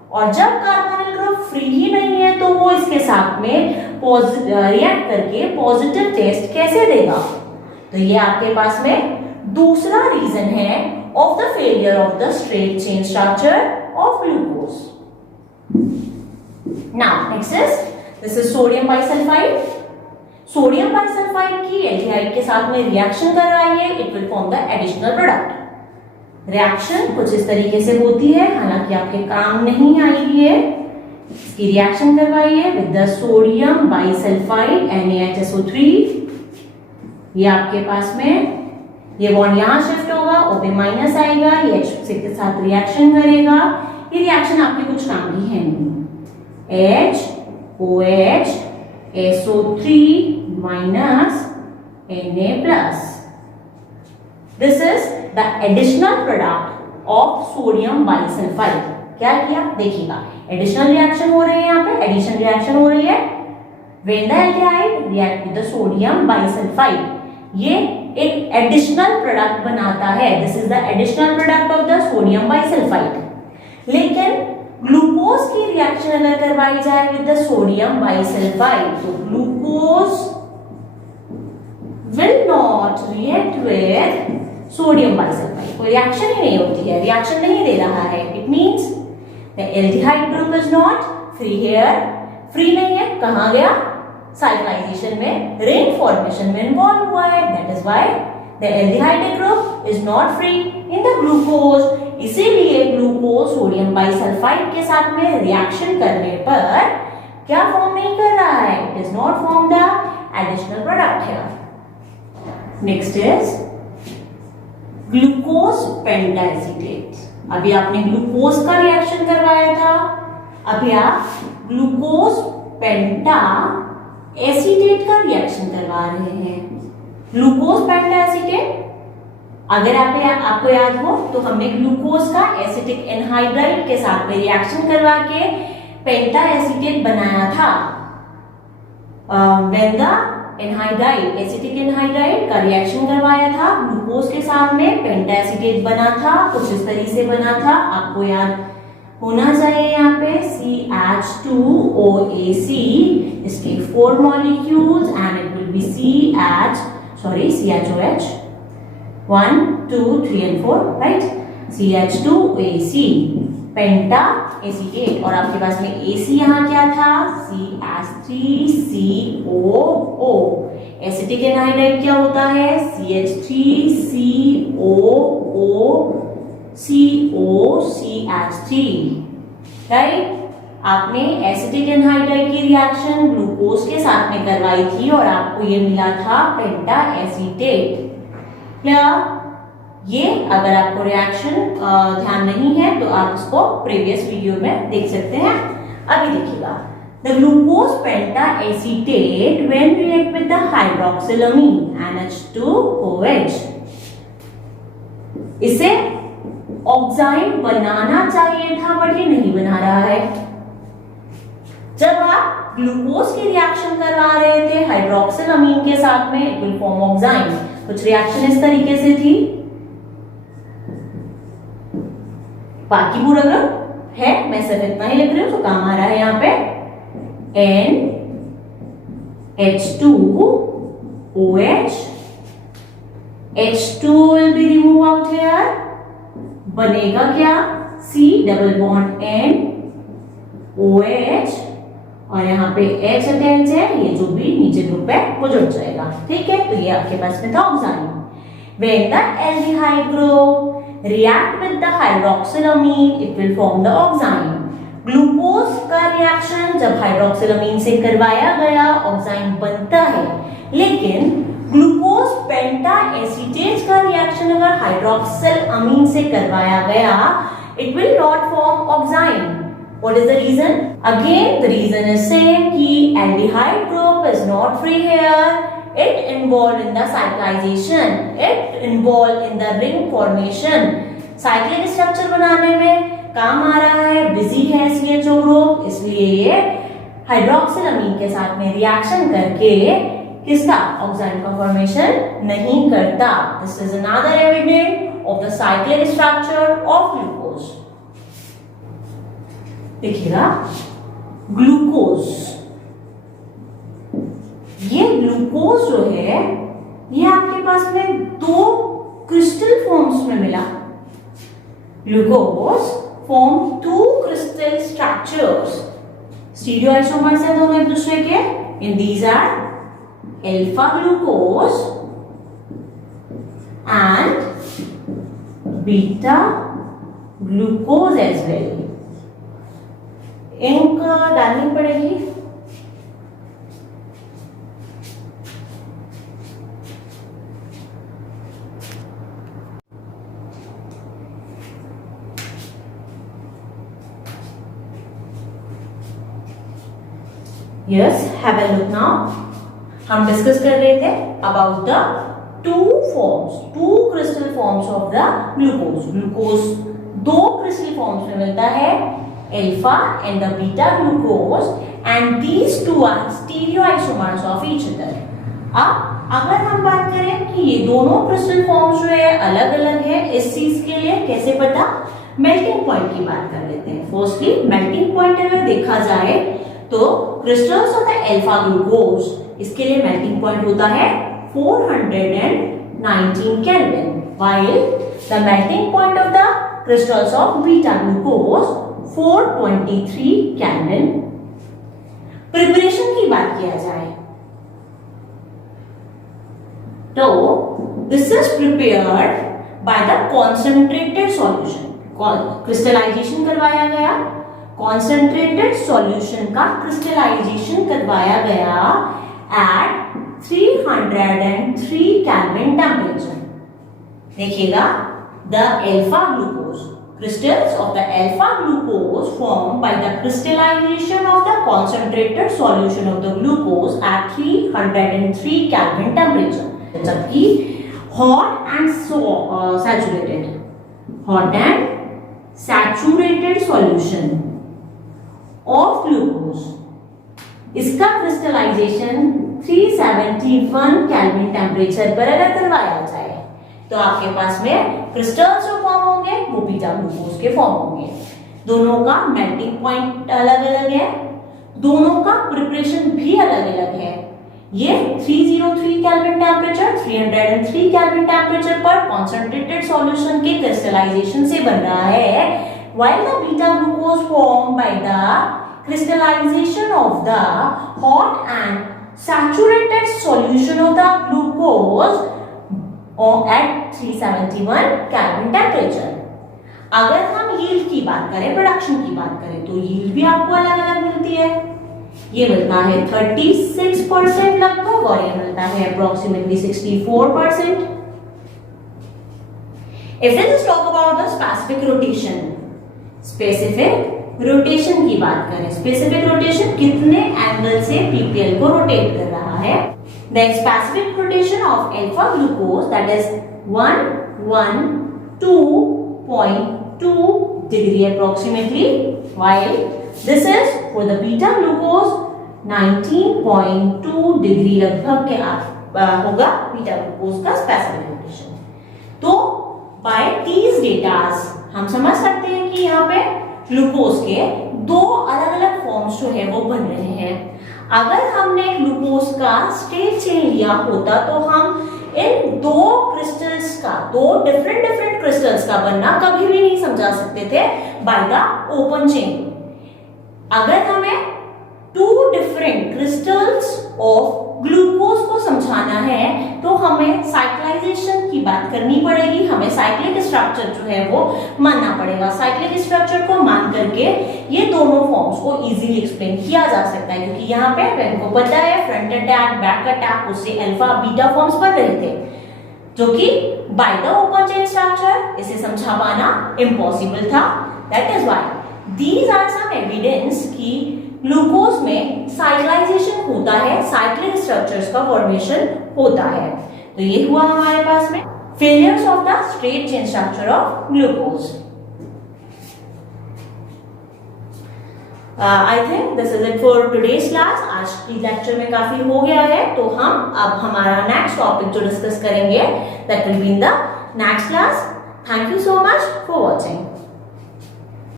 और जब कार्बोनिल ग्रुप फ्री ही नहीं है तो वो इसके साथ में रिएक्ट करके पॉजिटिव टेस्ट कैसे देगा? तो ये आपके पास में दूसरा रीजन है of the failure of the straight chain structure of glucose. Now next is this is sodium bisulphide. Sodium bisulphide की एल्डिहाइड के साथ में रिएक्शन करवाइए, it will form the additional product. Reaction कुछ इस तरीके से होती है, हालांकि आपके काम नहीं आएगी है। इसकी रिएक्शन करवाइए with the sodium bisulphide NaHSO3। ये आपके पास में ये बॉन्ड यहां शिफ्ट होगा, OB माइनस आएगा, ये H के साथ रिएक्शन करेगा। ये रिएक्शन आपके कुछ काम की है नहीं। HOH SO3 minus Na plus. This is the additional product of sodium bisulfite. क्या किया देखिएगा, एडिशनल रिएक्शन हो रही है, यहाँ पे एडिशन रिएक्शन हो रही है। When the aldehyde react with the sodium bisulfite, ये एक एडिशनल प्रोडक्ट बनाता है। This is the additional product of the sodium bisulphide. लेकिन ग्लूकोज की रिएक्शन अगर करवाई जाए विद द सोडियम बाइसल्फाइड तो glucose will not react with sodium bisulfite। कोई रिएक्शन ही नहीं होती है, रिएक्शन नहीं दे रहा है। It means the aldehyde group is not free here। Free नहीं है, कहाँ गया? साइक्लाइजेशन में, रिंग फॉर्मेशन में इन्वॉल्व हुआ है। That is why the aldehyde group is not free in the glucose। इसीलिए ग्लूकोज सोडियम बाइसल्फाइड के साथ में रिएक्शन करने पर क्या फॉर्म नहीं कर रहा है? It is not form the additional product here। Next is glucose पेंटाएसीटेट। अभी आपने ग्लूकोज का रिएक्शन करवाया था, अभी आप ग्लूकोज पेंटा एसीटेट का रिएक्शन करवा रहे हैं। ग्लूकोज पेंटाएसीटेट अगर आपको याद हो तो हमने ग्लूकोज का एसिटिक एनहाइड्राइड के साथ में रिएक्शन करवा के पेंटाएसीटेट बनाया था। When the anhydride acetic anhydride का रिएक्शन करवाया था ग्लूकोज के साथ में, पेंटाएसीटेट बना था, कुछ इस तरीके से बना था। आपको याद होना चाहिए यहाँ पे CH2OAC, इसके 4 molecules and it will be CHOH 1 2 3 and 4 right. CH2OAC penta acetate और आपके पास में AC यहाँ क्या था? CH3COO। एसिटिक एनहाइड्राइड क्या होता है? CH3COOCOCH3 right. आपने एसिटिक एनहाइड्राइड की रिएक्शन ग्लूकोज के साथ में करवाई थी और आपको ये मिला था पेंटा एसीटेट। क्लियर? ये अगर आपको रिएक्शन ध्यान नहीं है तो आप इसको प्रीवियस वीडियो में देख सकते हैं। अभी देखिएगा, the glucose पेंटाएसीटेट when react with the हाइड्रोक्सिलामीन NH2OH, इसे ऑक्साइड बनाना चाहिए था बट ये नहीं बना रहा है। जब आप ग्लूकोज की रिएक्शन करवा रहे थे हाइड्रोक्सिलामीन के साथ में, इट विल फॉर्म ऑक्साइड। कुछ रिएक्शन इस तरीके से थी। बाकी पूरा ग्रुप है, मैं सिर्फ इतना ही लिख रही हूं तो काम आ रहा है यहाँ पे NH2OH, H2 will be remove out here, बनेगा क्या? C double bond N OH और यहाँ पे H अटैच है, ये जो भी नीचे ग्रुप है वो जुड़ जाएगा। ठीक है, तो ये आपके पास में था oxide. When the aldehyde group react with the hydroxylamine, it will form the oxime। Glucose का रिएक्शन जब हाइड्रोक्सिलामीन से करवाया गया ऑक्साइड बनता है, लेकिन ग्लूकोज पेंटाएसीटेट का रिएक्शन अगर हाइड्रोक्सिल अमीन से करवाया गया, it will not form oxime। What is the reason? Again, the reason is same कि aldehyde group is not free here. It involved in the cyclization. It involved in the ring formation. Cyclic structure बनाने में काम आ रहा है, busy है CHO group, इसलिए ये हाइड्रोक्सिलामीन के साथ में रिएक्शन करके किसका? ऑक्साइड का फॉर्मेशन नहीं करता। This is another evidence of the cyclic structure of glucose. देखिएगा ग्लूकोज, ये ग्लूकोज जो है ये आपके पास में दो क्रिस्टल फॉर्म्स में मिला। Glucose form to crystal structures, stereoisomers है दोनों एक दूसरे के। In these R alpha glucose and beta glucose as well. Ink डालनी पड़ेगी। Yes, have a look now. हम डिस्कस कर रहे थे about the two crystal forms of the glucose. Glucose दो क्रिस्टल फॉर्म्स में मिलता है, alpha and the beta glucose, and these two are stereoisomers of each other. अब अगर हम बात करें कि ये दोनों क्रिस्टल फॉर्म्स जो है अलग अलग है, इस चीज के लिए कैसे पता? मेल्टिंग पॉइंट की बात कर लेते हैं। फर्स्टली मेल्टिंग पॉइंट अगर देखा जाए तो crystals of the alpha glucose, इसके लिए मेल्टिंग पॉइंट होता है 419 kelvin, while the melting point of the crystals of beta glucose 423 kelvin. Preparation की बात किया जाए तो this is prepared by the concentrated solution. Crystallisation करवाया गया, कॉन्सेंट्रेटेड सॉल्यूशन का क्रिस्टलाइजेशन करवाया गया एट 303 केल्विन टेम्परेचर। देखिएगा the alpha glucose, crystals of the alpha glucose formed by the crystallization of the concentrated solution of the glucose at 303 Kelvin temperature. जबकि hot and saturated solution of glucose, इसका crystallisation 371 kelvin temperature पर अगर करवाया जाए तो आपके पास में crystals जो फॉर्म होंगे वो बीटा ग्लूकोज के फॉर्म होंगे। दोनों का मेल्टिंग पॉइंट अलग अलग है, दोनों का प्रिपरेशन भी अलग अलग है। ये 303 केल्विन टेम्परेचर, 303 केल्विन टेम्परेचर पर कॉन्सेंट्रेटेड सॉल्यूशन के क्रिस्टलाइजेशन से बन रहा है, while the beta glucose formed by the crystallization of the hot and saturated solution of the glucose at 371 kelvin temperature. अगर हम यील्ड की बात करें, प्रोडक्शन की बात करें, तो यील्ड भी आपको अलग अलग मिलती है। ये मिलता है 36% लगभग और ये मिलता है approximately 64%। If we just talk about the specific rotation, specific rotation की बात करें, स्पेसिफिक रोटेशन कितने एंगल से पीपीएल को रोटेट कर रहा है। The specific rotation of alpha glucose, that is 112.2 degree approximately, while this is for the beta glucose 19.2 degree लगभग के होगा बीटा ग्लूकोज का स्पेसिफिक रोटेशन। तो by these datas हम समझ सकते हैं कि यहाँ पे ग्लूकोज के दो अलग अलग फॉर्म्स जो है वो बन रहे हैं। अगर हमने ग्लूकोज का स्टेट चेन लिया होता तो हम इन दो क्रिस्टल्स का, दो डिफरेंट क्रिस्टल्स का बनना कभी भी नहीं समझा सकते थे बाय द ओपन चेन। अगर हमें to different crystals of glucose को समझाना है तो हमें साइक्लाइजेशन की बात करनी पड़ेगी, हमें साइक्लिक स्ट्रक्चर जो है वो मानना पड़ेगा। साइक्लिक स्ट्रक्चर को मान करके ये दोनों फॉर्म्स को इजीली एक्सप्लेन किया जा सकता है, क्योंकि यहाँ पे आपको पता है फ्रंट अटैक, बैक अटैक, उससे अल्फा बीटा फॉर्म्स बन रहे थे, जो कि by the open chain structure इसे समझा पाना इम्पॉसिबल था। That is why these are some evidence कि ग्लूकोज में साइक्लाइजेशन होता है, साइक्लिक स्ट्रक्चर्स का फॉर्मेशन होता है। तो ये हुआ हमारे पास में failures of the straight chain structure of glucose. I think this is it for today's class. आज की लेक्चर में काफी हो गया है, तो हम अब हमारा नेक्स्ट टॉपिक जो डिस्कस करेंगे that will be in the next class. Thank you so much for watching.